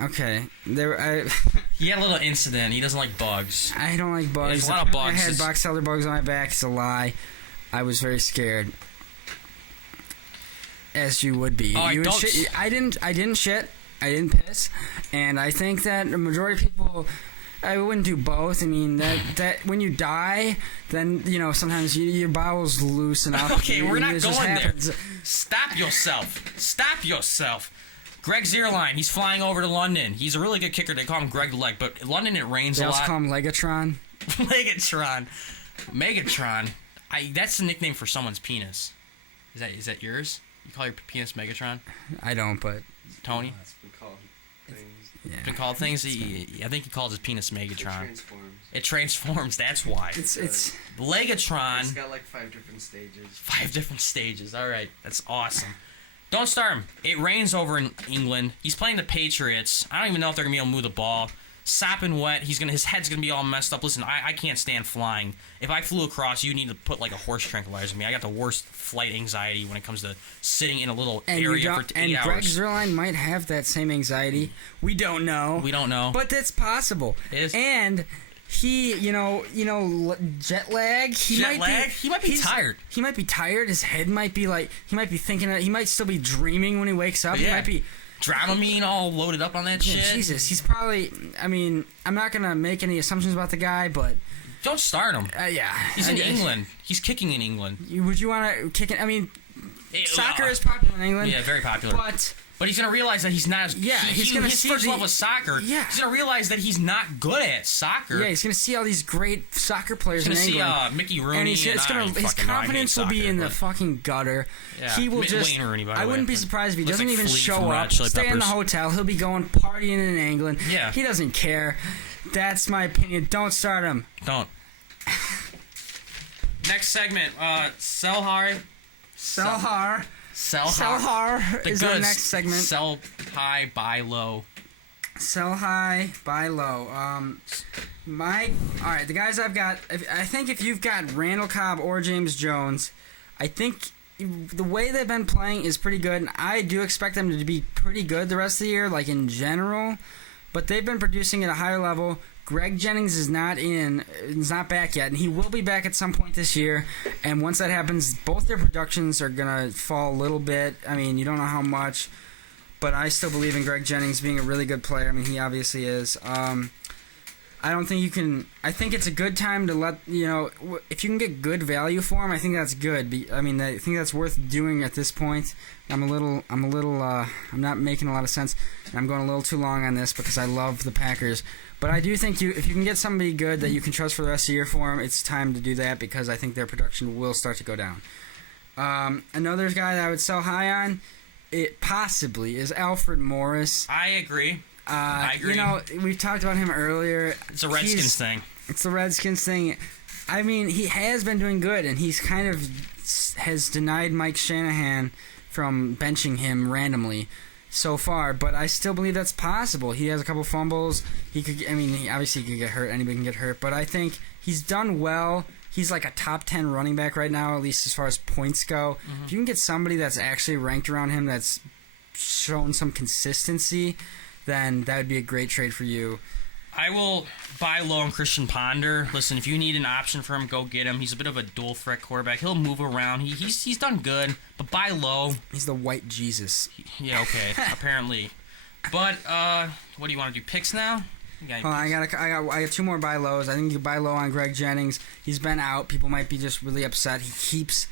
okay. He had a little incident. He doesn't like bugs. I don't like bugs. There's a lot of bugs. I had box elder bugs on my back. It's a lie. I was very scared. As you would be. Oh, Shit. I didn't shit. I didn't piss. And I think that the majority of people... I wouldn't do both. I mean, that when you die, then, sometimes your bowels loosen up. Okay, we're not going there. Stop yourself. Greg Zierlein, he's flying over to London. He's a really good kicker. They call him Greg the Leg, but London, it rains a lot. They also call him Legatron. Megatron. That's the nickname for someone's penis. Is that yours? You call your penis Megatron? I don't, but... Tony? It's been called things. Yeah. It's been called things. I think he calls his penis Megatron. It transforms. It transforms, that's why. It's Legatron. It's got like 5 different stages. 5 different stages. All right. That's awesome. Don't start him. It rains over in England. He's playing the Patriots. I don't even know if they're going to be able to move the ball. Sopping wet. His head's going to be all messed up. Listen, I can't stand flying. If I flew across, you need to put like a horse tranquilizer on me. I got the worst flight anxiety when it comes to sitting in a little area for 8 hours. And Greg Zierlein might have that same anxiety. We don't know. But that's possible. It is. And he, jet lag. He might be tired. He might be tired. His head might be he might be thinking, he might still be dreaming when he wakes up. Yeah. He might be... Dramamine all loaded up on that shit. Jesus, he's probably... I mean, I'm not going to make any assumptions about the guy, but... Don't start him. Yeah. He's in England. He's kicking in England. Would you want to kick it? I mean, soccer is popular in England. Yeah, very popular. But he's going to realize that he's not... he's going to see... His first love was soccer. Yeah. He's going to realize that he's not good at soccer. Yeah, he's going to see all these great soccer players in England. He's going to see Mickey Rooney. And his confidence will be in the fucking gutter. Yeah. He will just... Wayne Rooney, by the I way. wouldn't be surprised if he doesn't even show up. Stay Stay in the hotel. He'll be going partying in England. Yeah. He doesn't care. That's my opinion. Don't start him. Don't. Next segment. Selhar is our next segment. Sell high, buy low. Sell high, buy low. All right, the guys I've got. I think if you've got Randall Cobb or James Jones, I think the way they've been playing is pretty good. And I do expect them to be pretty good the rest of the year, like in general. But they've been producing at a higher level. Greg Jennings is not back yet, and he will be back at some point this year. And once that happens, both their productions are going to fall a little bit. I mean, you don't know how much, but I still believe in Greg Jennings being a really good player. I mean, he obviously is. I don't think you can... I think it's a good time to let... if you can get good value for him, I think that's good. I mean, I think that's worth doing at this point. I'm not making a lot of sense. I'm going a little too long on this because I love the Packers. But I do think if you can get somebody good that you can trust for the rest of the year for him, it's time to do that because I think their production will start to go down. Another guy that I would sell high on, it possibly, is Alfred Morris. I agree. I agree. We talked about him earlier. It's a Redskins thing. It's the Redskins thing. I mean, he has been doing good, and he's kind of has denied Mike Shanahan from benching him randomly so far, but I still believe that's possible. He has a couple fumbles. He obviously could get hurt. Anybody can get hurt, but I think he's done well. He's like a top 10 running back right now, at least as far as points go. Mm-hmm. If you can get somebody that's actually ranked around him that's shown some consistency, then that would be a great trade for you. I will buy low on Christian Ponder. Listen, if you need an option for him, go get him. He's a bit of a dual threat quarterback. He'll move around. He's done good, but buy low. He's the white Jesus. Yeah, okay, apparently. But what do you want to do? Picks now? I got 2 more buy lows. I think you can buy low on Greg Jennings. He's been out. People might be just really upset. He keeps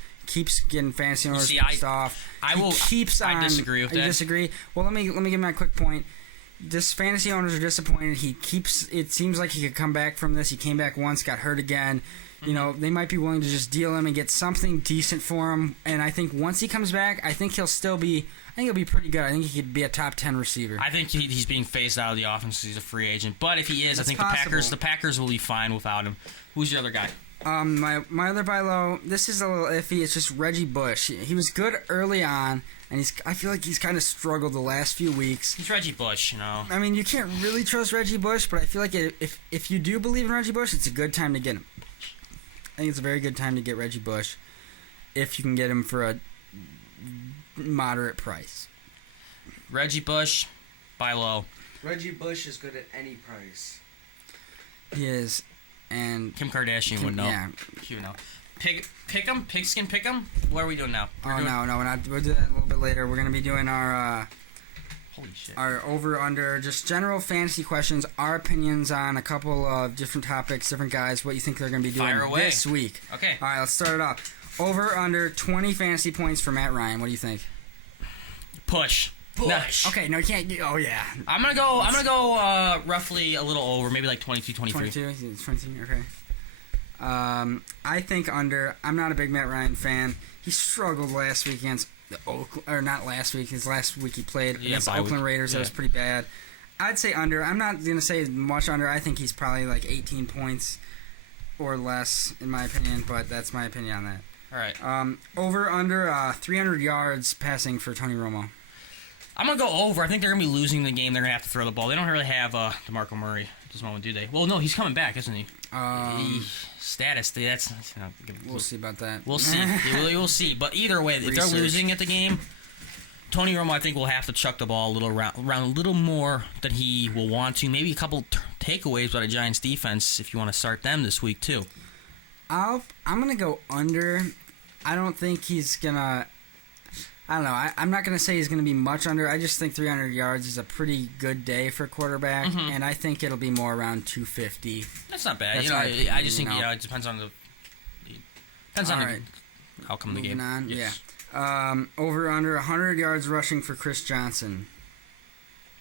getting fancy orders pissed off. I disagree with that. You disagree? Well, let me give my quick point. This fantasy owners are disappointed. It seems like he could come back from this. He came back once, got hurt again. You know, they might be willing to just deal him and get something decent for him. And I think once he comes back, I think he'll be pretty good. I think he could be a top 10 receiver. I think he's being phased out of the offense because he's a free agent. But if he is, That's I think possible. the Packers will be fine without him. Who's your other guy? My other buy low, this is a little iffy. It's just Reggie Bush. He was good early on, and I feel like he's kind of struggled the last few weeks. He's Reggie Bush, you know. I mean, you can't really trust Reggie Bush, but I feel like if you do believe in Reggie Bush, it's a good time to get him. I think it's a very good time to get Reggie Bush if you can get him for a moderate price. Reggie Bush, buy low. Reggie Bush is good at any price. He is, and Kim Kardashian would know. Yeah. She would know. Pigskin pick 'em? What are we doing now? No, we're not. We'll do that a little bit later. We're gonna be doing our Holy shit. our over under, just general fantasy questions, our opinions on a couple of different topics, different guys, what you think they're gonna be doing Fire away. this week. Okay. All right, let's start it off. Over under 20 fantasy points for Matt Ryan. What do you think? Push. Okay, no, you can't. Oh yeah. I'm gonna go roughly a little over, maybe like 22, 23. 22, okay. I think under. I'm not a big Matt Ryan fan. He struggled last week against the not last week. His last week he played against the Oakland Raiders. That was pretty bad. I'd say under. I'm not gonna say much under. I think he's probably like 18 points or less in my opinion, but that's my opinion on that. All right. Over under 300 yards passing for Tony Romo. I'm going to go over. I think they're going to be losing the game. They're going to have to throw the ball. They don't really have DeMarco Murray at this moment, do they? Well, no, he's coming back, isn't he? Status. That's We'll see about that. We'll see. We'll see. But either way, if they're losing at the game, Tony Romo, I think, will have to chuck the ball a little around a little more than he will want to. Maybe a couple takeaways by the Giants defense if you want to start them this week, too. I'm going to go under. I don't think he's going to... I don't know. I'm not going to say he's going to be much under. I just think 300 yards is a pretty good day for a quarterback, and I think it'll be more around 250. That's not bad. That's I just think it depends on the outcome of the game. Moving on, Yes. yeah. Over under 100 yards rushing for Chris Johnson.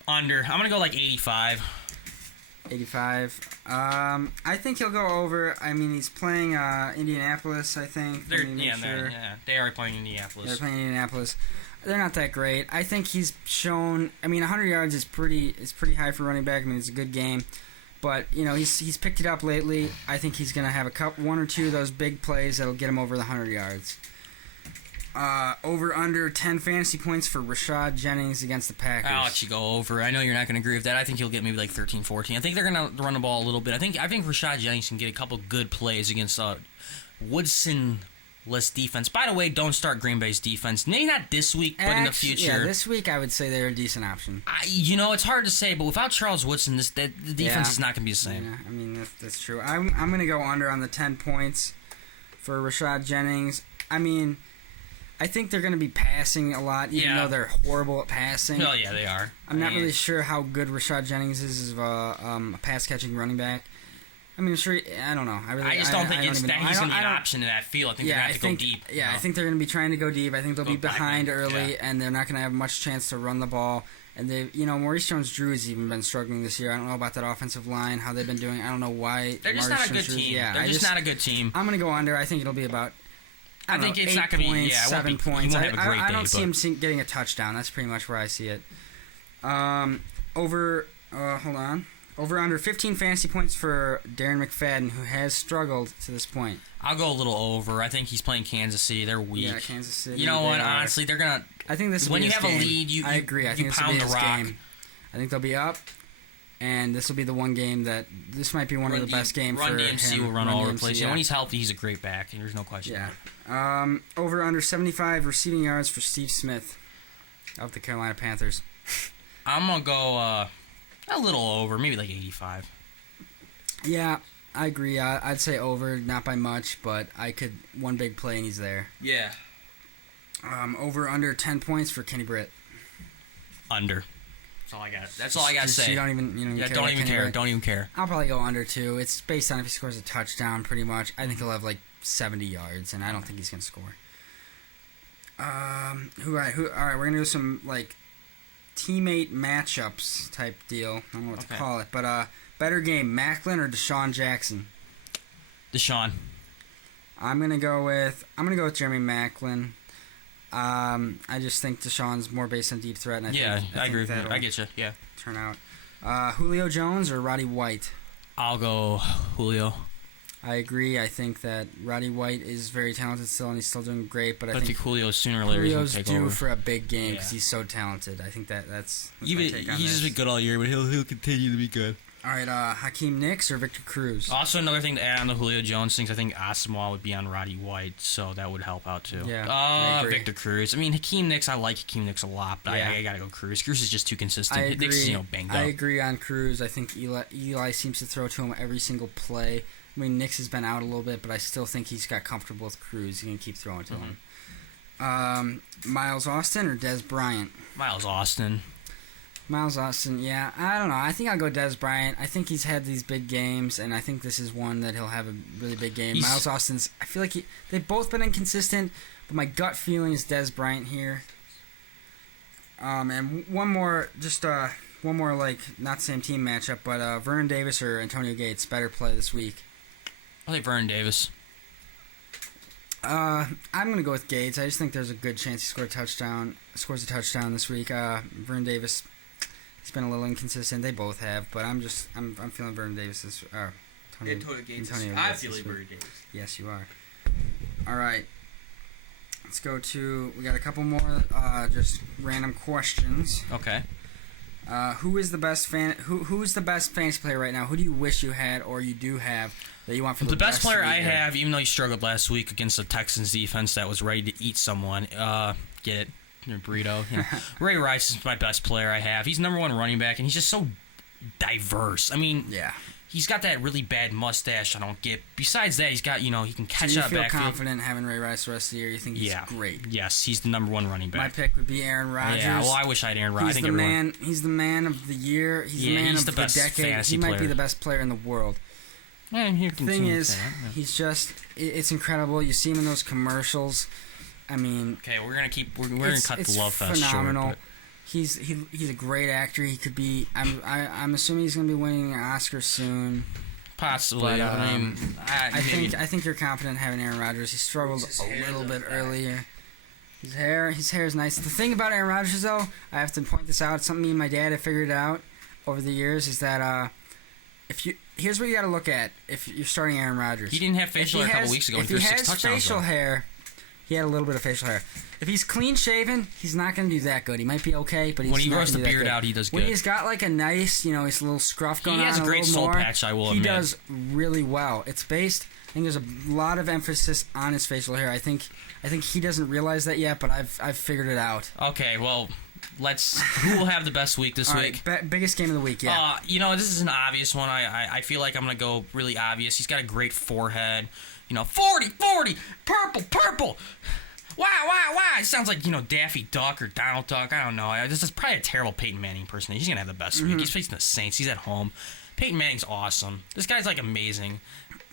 Under. I'm going to go like 85. 85. I think he'll go over. I mean, he's playing Indianapolis, I think. They are playing Indianapolis. They're playing Indianapolis. They're not that great. I think he's shown. I mean, 100 yards is pretty high for running back. I mean, it's a good game, but you know he's picked it up lately. I think he's gonna have one or two of those big plays that'll get him over the 100 yards. Over under 10 fantasy points for Rashad Jennings against the Packers. I'll let you go over. I know you're not going to agree with that. I think he'll get maybe like 13, 14. I think they're going to run the ball a little bit. I think Rashad Jennings can get a couple good plays against Woodson-less defense. By the way, don't start Green Bay's defense. Maybe not this week, but in the future. Yeah, this week I would say they're a decent option. It's hard to say, but without Charles Woodson, the defense is not going to be the same. Yeah, I mean, that's true. I'm going to go under on the 10 points for Rashad Jennings. I mean... I think they're going to be passing a lot, even though they're horrible at passing. Oh, yeah, they are. I'm not really sure how good Rashad Jennings is as a pass-catching running back. I mean, I don't know. I just don't think he's going to be an option in that field. I think they're going to have to go deep. Yeah, I think they're going to be trying to go deep. I think they'll be behind early, and they're not going to have much chance to run the ball. And Maurice Jones-Drew has even been struggling this year. I don't know about that offensive line, how they've been doing. I don't know why. They're just not a good team. They're just not a good team. I'm going to go under. I think it'll be about... I think it's not going to be 7 points. He won't have a great I don't day, see him getting a touchdown. That's pretty much where I see it. Hold on. Over under 15 fantasy points for Darren McFadden, who has struggled to this point. I'll go a little over. I think he's playing Kansas City. They're weak. Yeah, Kansas City. You know what? Honestly, they're gonna. I think this. When you have a lead, I agree. I think this will be his game. I think they'll be up. And this will be the one game that this might be one of the best games for him. Run DMC will run all over the place. When he's healthy, he's a great back, and there's no question. Yeah. Over under 75 receiving yards for Steve Smith of the Carolina Panthers. I'm gonna go a little over, maybe like 85. Yeah, I agree. I'd say over, not by much, but one big play and he's there. Yeah. Over under 10 points for Kenny Britt. Under. That's all I got. That's all I got to say. You don't even care. Don't even care. Don't even care. I'll probably go under too. It's based on if he scores a touchdown, pretty much. I think he'll have like 70 yards, and I don't think he's gonna score. All right, we're gonna do some like teammate matchups type deal. I don't know what to call it, but better game, Macklin or Deshaun Jackson? Deshaun. I'm gonna go with Jeremy Macklin. I just think Deshaun's more based on deep threat. And I agree with you. I get you. Yeah. Turn out. Julio Jones or Roddy White? I'll go Julio. I agree. I think that Roddy White is very talented still, and he's still doing great. But I think Julio sooner or later is going to take over. Julio's due for a big game because he's so talented. I think that's my take on he's just been good all year, but he'll continue to be good. All right, Hakeem Nicks or Victor Cruz? Also, another thing to add on the Julio Jones things, I think Asamoah would be on Roddy White, so that would help out too. Yeah, I agree. Victor Cruz. I mean, Hakeem Nicks, I like Hakeem Nicks a lot, but I gotta go Cruz. Cruz is just too consistent. I agree. Nicks is banged up. I agree on Cruz. I think Eli seems to throw to him every single play. I mean, Nicks has been out a little bit, but I still think he's got comfortable with Cruz. He's gonna keep throwing to him. Miles Austin or Des Bryant? Miles Austin, yeah. I don't know. I think I'll go Des Bryant. I think he's had these big games, and I think this is one that he'll have a really big game. Miles Austin's, I feel like they've both been inconsistent, but my gut feeling is Des Bryant here. And one more, like, not the same team matchup, but Vernon Davis or Antonio Gates, better play this week. I think Vernon Davis. I'm going to go with Gates. I just think there's a good chance he scores a touchdown this week. Vernon Davis, he's been a little inconsistent. They both have, but I'm feeling Vernon Davis is Antonio Gates. I feel like Vernon Davis. Yes, you are. All right. Let's go to, we got a couple more just random questions. Okay. Who's the best fantasy player right now? Who do you wish you had or you do have that you want for the best player I have, even though he struggled last week against the Texans defense that was ready to eat someone? Get it? Your burrito. You know. Ray Rice is my best player I have. He's number one running back, and he's just so diverse. I mean, he's got that really bad mustache I don't get. Besides that, he's got, he can catch up backfield. So you feel confident having Ray Rice the rest of the year? You think he's great? Yes, he's the number one running back. My pick would be Aaron Rodgers. Yeah, well, I wish I had Aaron Rodgers. He's the man of the year. He's the man of the decade. He might be the best player in the world. Yeah, the thing is, he's just, it's incredible. You see him in those commercials. I mean, okay, we're gonna cut the love fest phenomenal. short. He's a great actor. He could be. I'm assuming he's gonna be winning an Oscar soon. Possibly. But, I think you're confident having Aaron Rodgers. He struggled a little bit earlier. His hair is nice. The thing about Aaron Rodgers, though, I have to point this out. Something me and my dad have figured out over the years is that here's what you got to look at if you're starting Aaron Rodgers. He didn't have facial hair a couple weeks ago. If he has facial hair, he had a little bit of facial hair. If he's clean shaven, he's not going to do that good. He might be okay, but he's when he grows the beard out, he does good. When he's got like a nice, his little scruff going on, he has a great soul patch. I will admit, he does really well. It's based. I think there's a lot of emphasis on his facial hair. I think he doesn't realize that yet, but I've figured it out. Okay, well. Who will have the best week this week? Biggest game of the week, yeah. This is an obvious one. I feel like I'm going to go really obvious. He's got a great forehead. 40, purple. Why? It sounds like, Daffy Duck or Donald Duck. I don't know. This is probably a terrible Peyton Manning impersonation. He's going to have the best week. He's facing the Saints. He's at home. Peyton Manning's awesome. This guy's, amazing.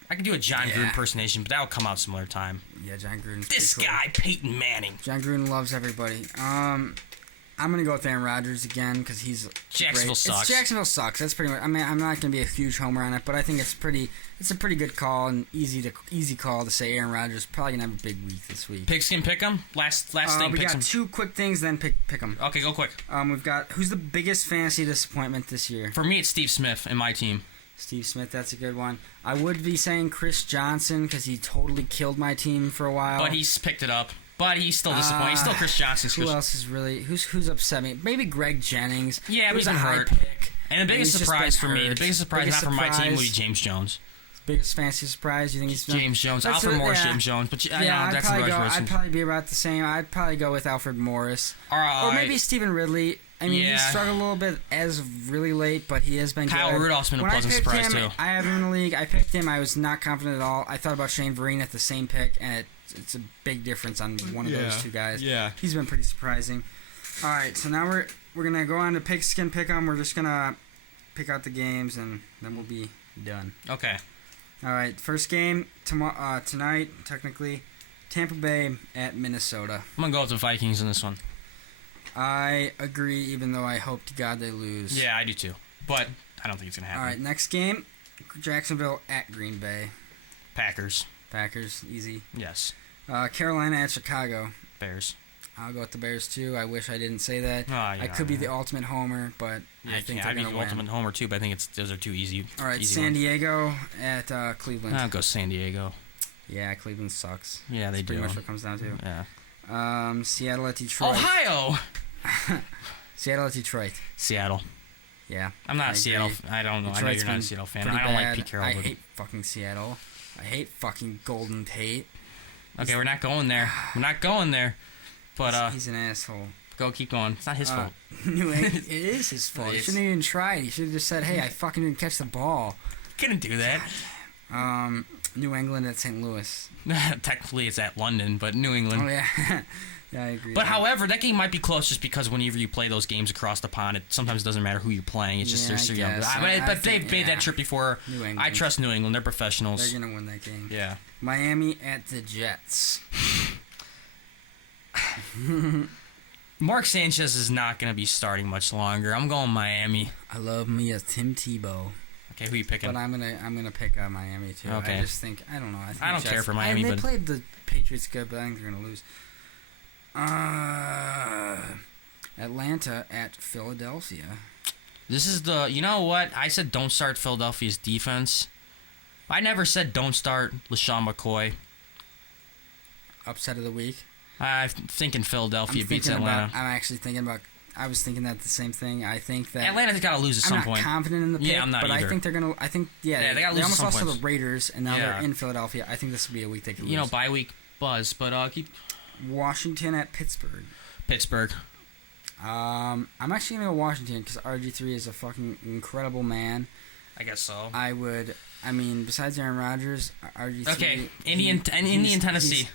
I could do a John Gruden impersonation, but that'll come out some other time. Yeah, John Gruden's This guy, Peyton Manning. John Gruden loves everybody. I'm going to go with Aaron Rodgers again because he's Jacksonville great. sucks. Jacksonville sucks. That's pretty much. I mean, I'm not going to be a huge homer on it, but I think it's a pretty good call and easy call to say Aaron Rodgers probably going to have a big week this week. Pigskin pick'em? Last thing, we got two quick things, then pick 'em. Okay, go quick. We've got who's the biggest fantasy disappointment this year? For me, it's Steve Smith and my team. Steve Smith, that's a good one. I would be saying Chris Johnson because he totally killed my team for a while. But he's picked it up. But he's still disappointing. He's still Chris Johnson. Who else is really... Who's upset me? Maybe Greg Jennings. Yeah, but he's a high hurt. Pick. And the biggest surprise for me, not from my team, would be James Jones. Biggest fantasy surprise? You think he's... James Jones. Alfred Morris, James Jones. But I'd probably be about the same. I'd probably go with Alfred Morris. Or maybe Stephen Ridley. I mean, he struggled a little bit as of really late, but he has been good. Kyle Rudolph's been a pleasant surprise, too. I have him in the league. I picked him. I was not confident at all. I thought about Shane Vereen at the same pick, and it's a big difference on one of those two guys. Yeah. He's been pretty surprising. All right, so now we're going to go on to Pigskin Pick'em. We're just going to pick out the games, and then we'll be done. Okay. All right, first game tonight, technically, Tampa Bay at Minnesota. I'm going to go with the Vikings in this one. I agree, even though I hope to God they lose. Yeah, I do too. But I don't think it's going to happen. All right, next game, Jacksonville at Green Bay. Packers. Packers, easy. Yes. Carolina at Chicago. Bears. I'll go with the Bears too. I wish I didn't say that. Yeah, I could be the ultimate homer, but I think they're going to win. ultimate homer too, but I think those are too easy. All right, easy San ones. Diego at Cleveland. I'll go San Diego. Yeah, Cleveland sucks. Yeah, they That's do. pretty much what it comes down to. Yeah. Seattle at Detroit. Ohio. Seattle at Detroit. Seattle. Yeah. I'm not I a Seattle. agree. I don't know. I know Detroit's you're not a been Seattle fan. pretty I don't like bad. Pete Carroll. I but- hate fucking Seattle. I hate fucking Golden Tate. Okay, we're not going there. We're not going there. But He's an asshole. go keep going. It's not his fault. New England, it is his fault. It He is. shouldn't even try it. He should have just said, "Hey, I fucking didn't catch the ball." Couldn't do that. New England at St. Louis. Technically, it's at London, but New England. Oh yeah, yeah, I agree. But however, that game might be close just because whenever you play those games across the pond, it sometimes doesn't matter who you're playing. It's just Yeah, they're I so young. guess. But I they've think- made yeah. that trip before. New England. I trust New England. They're professionals. They're gonna win that game. Yeah. Miami at the Jets. Mark Sanchez is not going to be starting much longer. I'm going Miami. I love me a Tim Tebow, Okay, who you picking? but I'm gonna pick Miami too. Okay. I just think I don't know. I don't care for Miami, They but- played the Patriots good, but I think they're gonna lose. Atlanta at Philadelphia. This is the. You know what? I said don't start Philadelphia's defense. I never said don't start LaShawn McCoy. Upset of the week. I'm thinking Philadelphia I'm beats thinking Atlanta. about. I'm actually thinking about. I was thinking that the same thing. I think that Atlanta's got to lose at I'm some not point. confident in the pick, Yeah, I'm not but I either. think they're gonna. I think Yeah, they gotta lose at almost some lost to points. the Raiders, and now Yeah. they're in Philadelphia. I think this would be a week they could lose. You know, bye week buzz, but keep Washington at Pittsburgh. Pittsburgh. I'm actually gonna go Washington because RG3 is a fucking incredible man. I guess so. I would. I mean, besides Aaron Rodgers, RG3. Okay, Indian, Tennessee.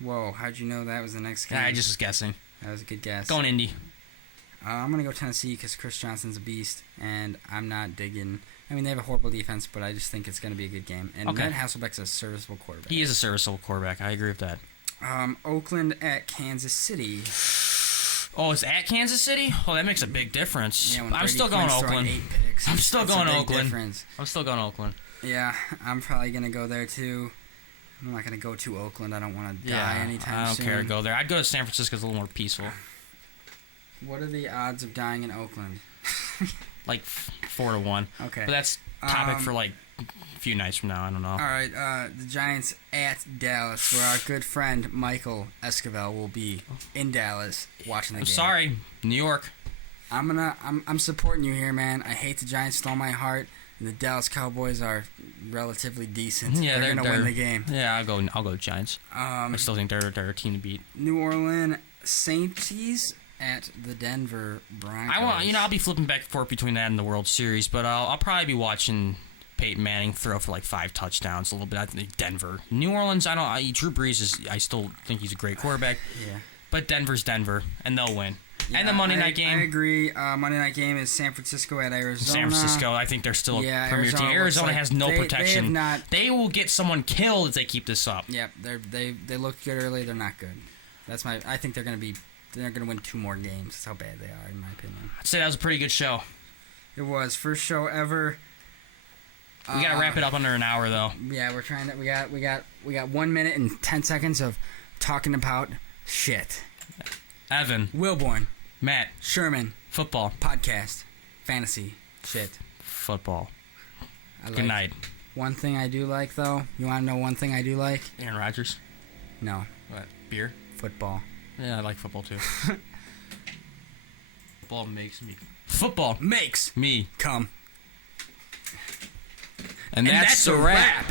Whoa, how'd you know that was the next game? I just was guessing. That was a good guess. Going Indy. I'm gonna go Tennessee because Chris Johnson's a beast, and I'm not digging. I mean, they have a horrible defense, but I just think it's gonna be a good game. And Okay. Matt Hasselbeck's a serviceable quarterback. He is a serviceable quarterback. I agree with that. Oakland at Kansas City. Oh, it's at Kansas City? Oh, that makes a big difference. Yeah, when I'm Brady still going Quinn's throwing Oakland. 8 picks, I'm still that's a going big Oakland. difference. I'm still going Oakland. Yeah, I'm probably gonna go there too. I'm not gonna go to Oakland. I don't want to die anytime I don't soon. care to go there. I'd go to San Francisco. It's a little more peaceful. What are the odds of dying in Oakland? Like 4-1. Okay. But that's topic Um, for like a few nights from now. I don't know. All right, the Giants at Dallas, where our good friend Michael Esquivel will be in Dallas watching the I'm game. sorry, New York. I'm supporting you here, man. I hate the Giants stole my heart. And the Dallas Cowboys are relatively decent. Yeah, they're gonna win the game. Yeah, I'll go Giants. I still think they're a team to beat. New Orleans Saints at the Denver Broncos. I'll be flipping back and forth between that and the World Series, but I'll probably be watching Peyton Manning throw for like 5 touchdowns a little bit. I think Denver, New Orleans. Drew Brees is. I still think he's a great quarterback. Yeah. But Denver's Denver, and they'll win. Yeah, and the Monday night game. I agree. Monday night game is San Francisco at Arizona. San Francisco, I think they're still a premier team. looks Arizona like has no protection. They will get someone killed if they keep this up. Yep, they looked good early. They're not good. I think they're gonna win 2 more games. That's how bad they are, in my opinion. I'd say that was a pretty good show. It was first show ever. We gotta wrap it up under an hour though. Yeah, we're trying to. We got 1 minute and 10 seconds of talking about shit. Evan, Wilbourn, Matt, Sherman, football, podcast, fantasy, shit. football. I Good night. One thing I do like, though. You want to know one thing I do like? Aaron Rodgers. No, What? Beer. football. Yeah, I like football too. Football makes me. Football Makes me. come. And that's a wrap.